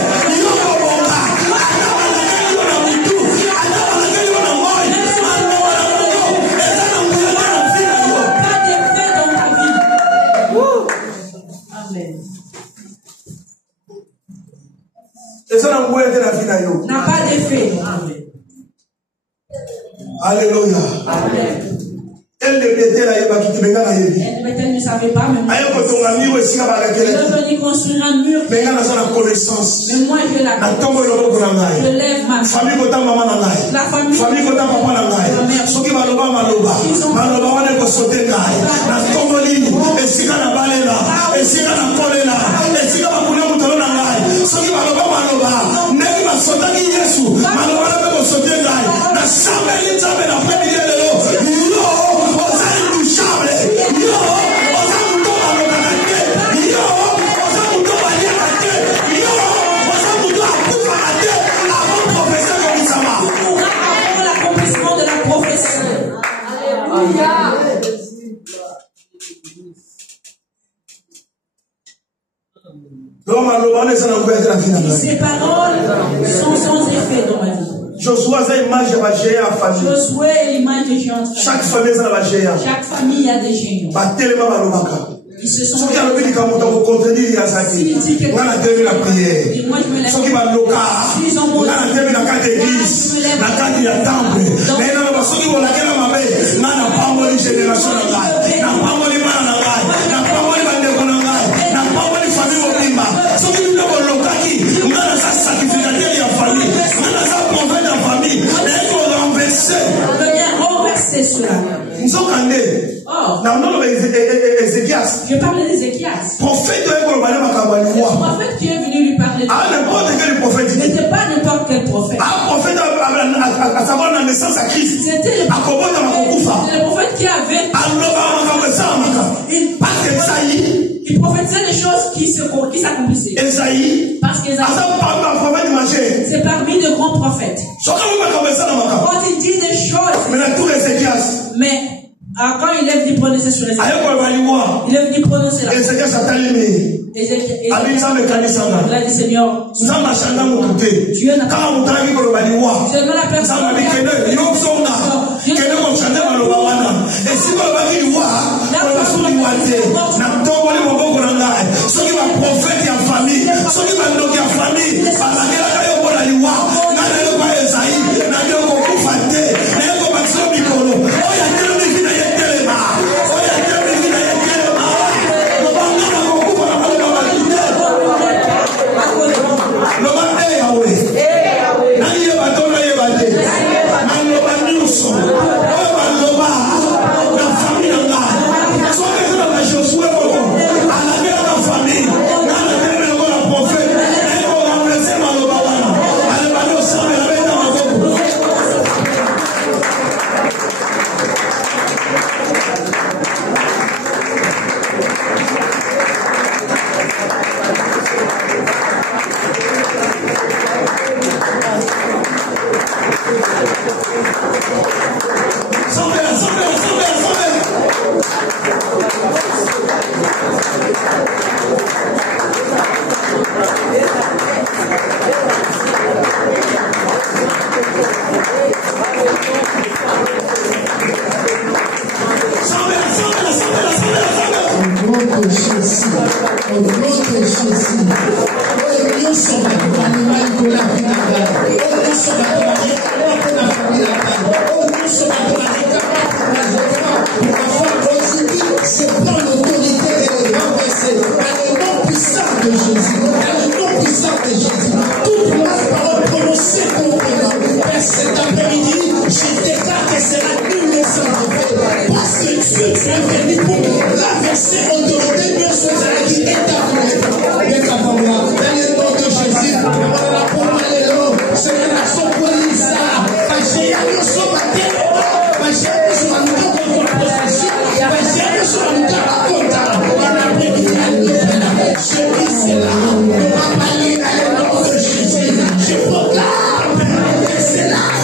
Yo komonga. Ata ba na keli na mutu. Ata ba na keli na moi. Mano na moto. Eza na mbuya na vina yo. pas d'effet dans ta vie. Amen. Eza na mbuya na vina yo. N'a pas d'effet. Amen. Alléluia. Amen. Elle ne était là, Elle ne savait pas, mais moi, je vais venir construire un mur. Mais moi, je la je lève ma famille. La famille. L'accomplissement de la prophétie. Alléluia. Ces paroles sont sans effet dans ma vie. Josué est l'image de géant. Chaque famille a des géants. Ils se sont dit que je parlais d'Ézéchias. Prophète qui est venu lui parler. N'importe quel prophète. N'était pas n'importe quel prophète. Un prophète à savoir la naissance à Christ. C'était le prophète qui avait. Il prophétisait des choses qui s'accomplissaient. Parce que c'est parmi de grands prophètes. Quand il dit des choses. Mais quand il est venu prononcer sur les il est venu prononcer la il a dit Seigneur, Dieu n'a pas la Josué Au nom de Jésus. Nous sommes animal de la vie d'Adam. Nous sommes de la famille d'Adam. Nous sommes de la je prends l'autorité et le renverser à le nom puissant de Jésus. À le nom puissant de Jésus. Toute ma parole prononcée contre moi. Père, cet après-midi, je déclare que c'est la nulle sans effet. Parce que Dieu, tu es venu pour renverser autorité de ce qui est à moi. Dans le nom de Jésus, la parole est là. C'est l'action pour l'Isa. J'ai un son à terre. J'ai un son à nous contre la possession. J'ai un son à nous contre la je dis cela. On va parler dans le nom de Jésus. Je proclame que c'est là.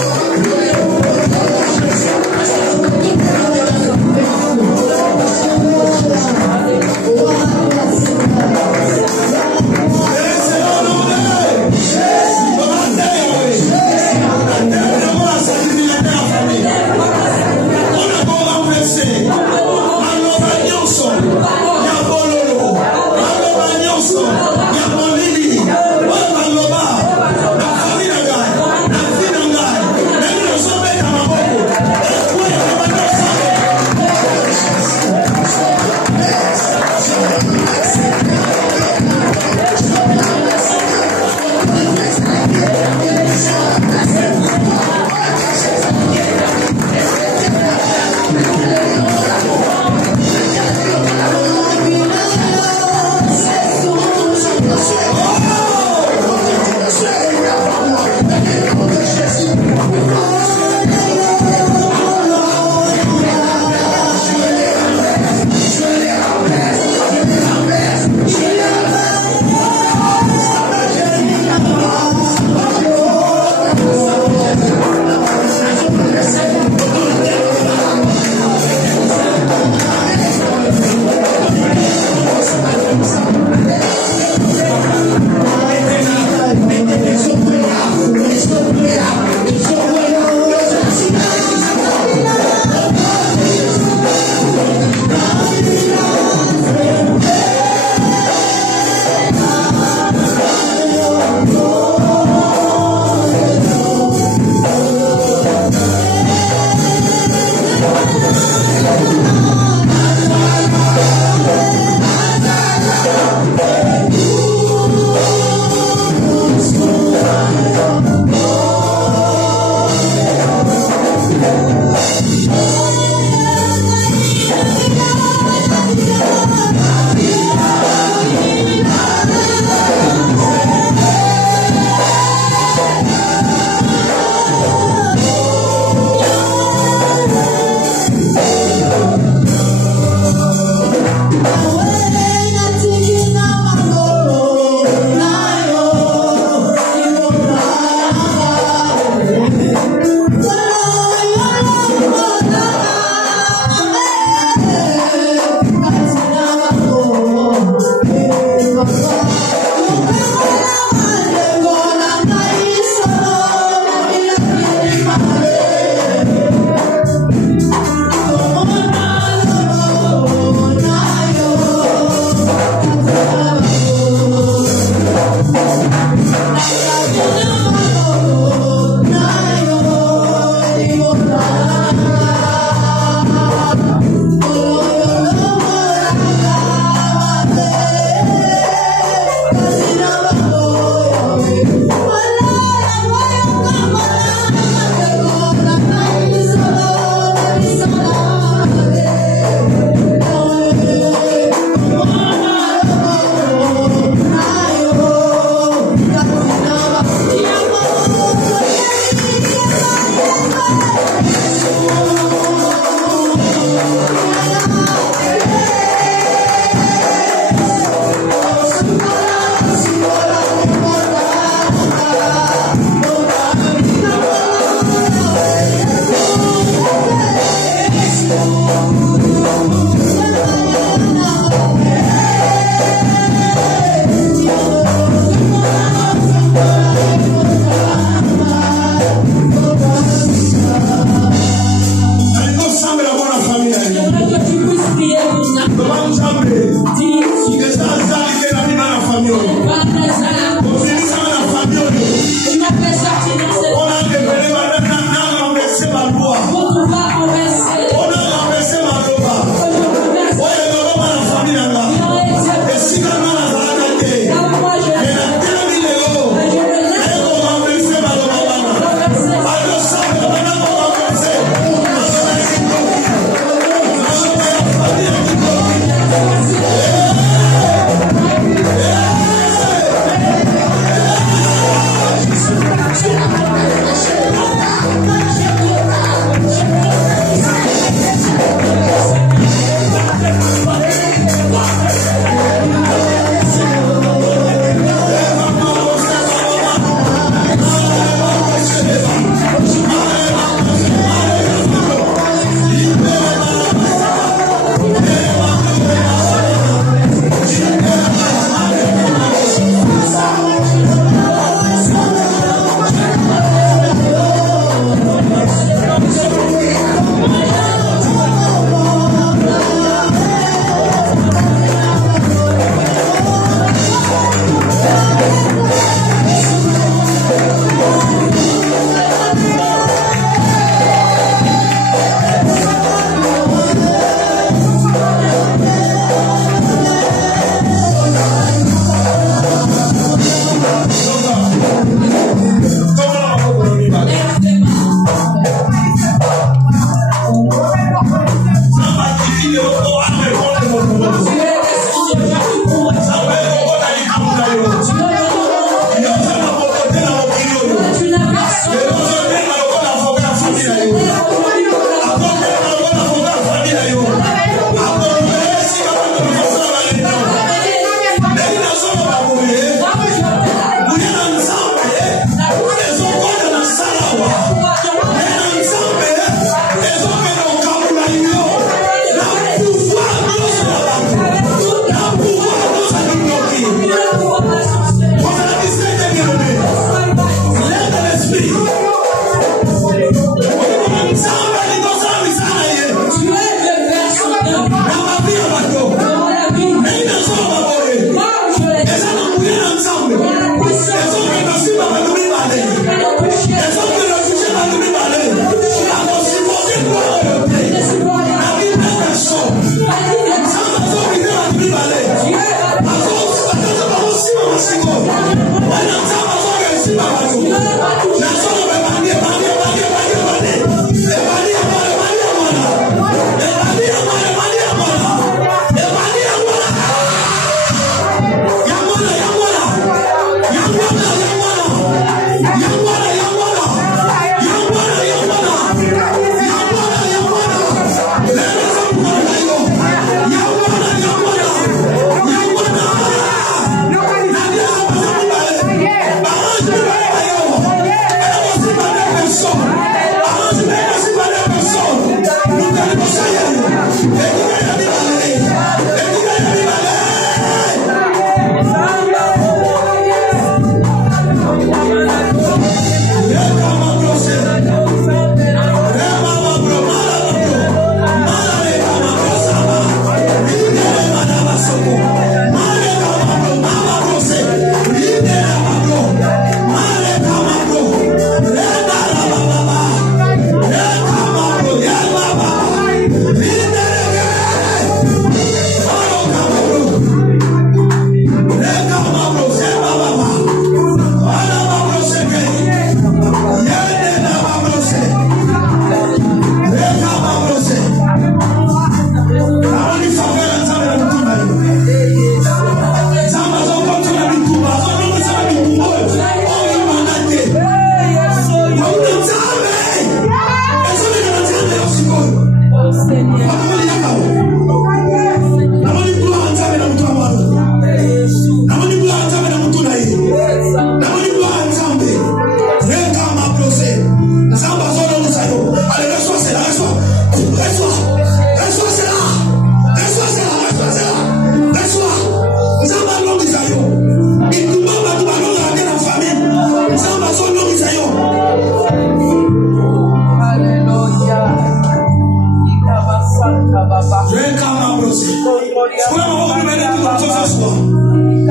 Je vais calmer brosser. C'est quoi on va mener tout le temps ce soir.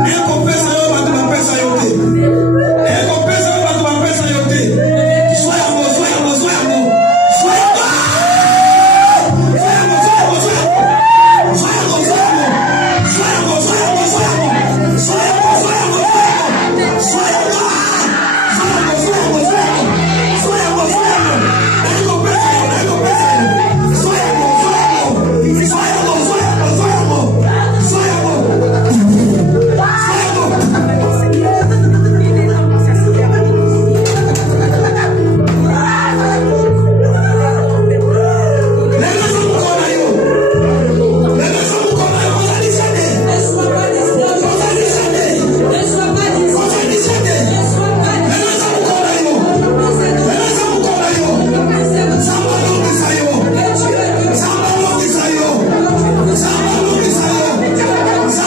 Et qu'on pèse ça, on va te pèse ça yoté. Et qu'on pèse ça, on va te pèse ça yoté. Soyez bon, soyez bon, soyez bon. Soyez bon. Soyez bon, soyez bon, soyez bon. Soyez bon, soyez bon. Soyez bon, soyez bon, soyez bon. Soyez bon, soyez bon, soyez bon.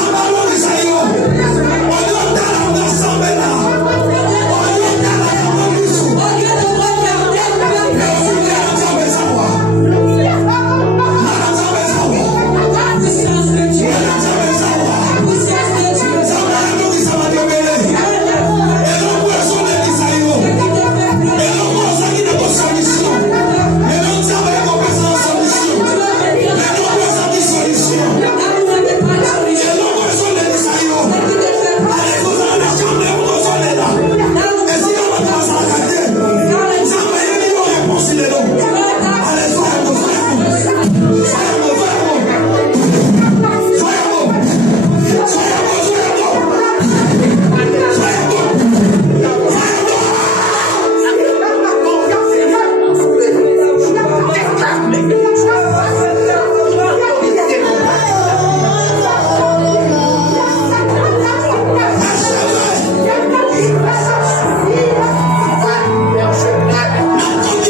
Soyez bon.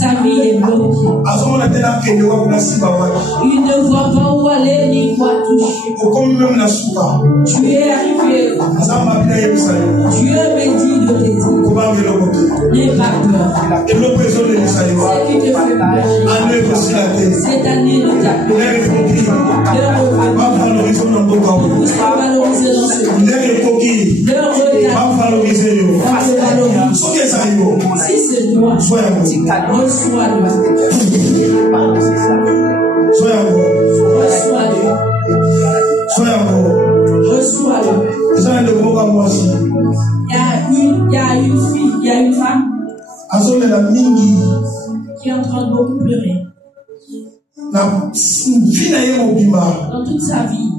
Sa vie est bloquée. Il ne voit pas où aller ni quoi toucher. Tu es arrivé. Dieu me dit de te dire. N'aie pas peur. Ce qui te fait peur. Cette année ne t'a pas. Vous serez valorisé dans ce si c'est toi, reçois-le. Reçois-le. Il y a une fille, il y a une femme qui est en train de beaucoup pleurer. Dans toute sa vie,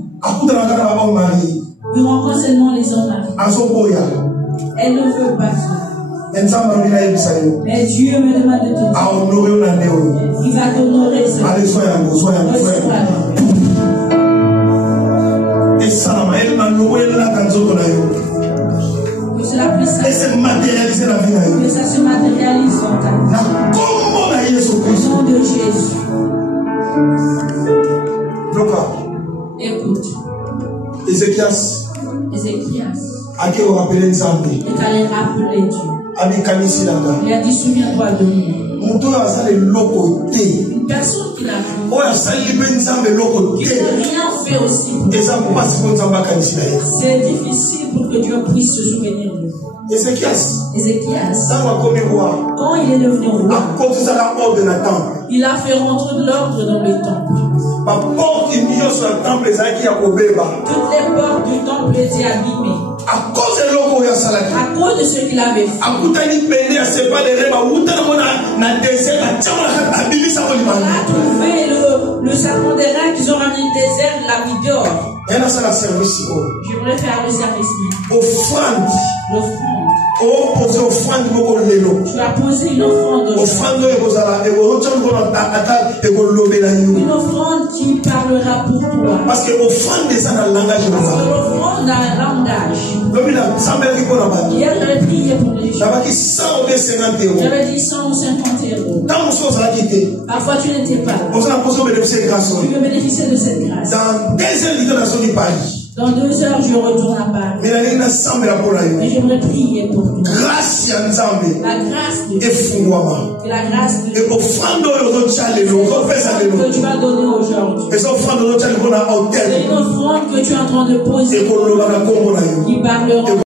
il rencontre seulement les hommes mariés. Elle ne veut pas ça. Mais Dieu me demande de te dire. Il va t'honorer. Allez, soyez là, soyez là. Et ça, elle m'a loué là quand on a eu. Que cela puisse se matérialiser la vie. Que ça se matérialise dans ta vie. Comment on a Jésus Au Christ? nom de Jésus. Écoute. Ézéchias. À qui on rappelait Nzambe? est allé rappeler Dieu. Il a dit, souviens-toi de moi. Une personne qui l'a fait, qui n'a rien fait aussi pour c'est difficile pour que Dieu puisse se souvenir de lui. Ézéchias, quand il est devenu roi, il a fait rentrer de l'ordre dans le temple. Toutes les portes du temple étaient abîmées. À cause de ce qu'il avait fait. Il a trouvé le serpent des reins qu'ils ont ramené le désert, l'a mis dehors. J'aimerais faire le service. L'offrande. Tu as posé une offrande. Une offrande qui parlera pour toi. Parce que l'offrande est un langage. L'offrande a un langage. Hier, j'avais prié pour les gens. J'avais dit 150 euros. Parfois, tu n'étais pas là. Tu veux bénéficier de cette grâce. Dans 2 heures, je retourne à Paris. Mais j'aimerais prier pour toi. La grâce de Dieu. Et la grâce de Dieu. Que tu vas donner aujourd'hui. C'est une offrande que tu es en train de poser. Qui parlera.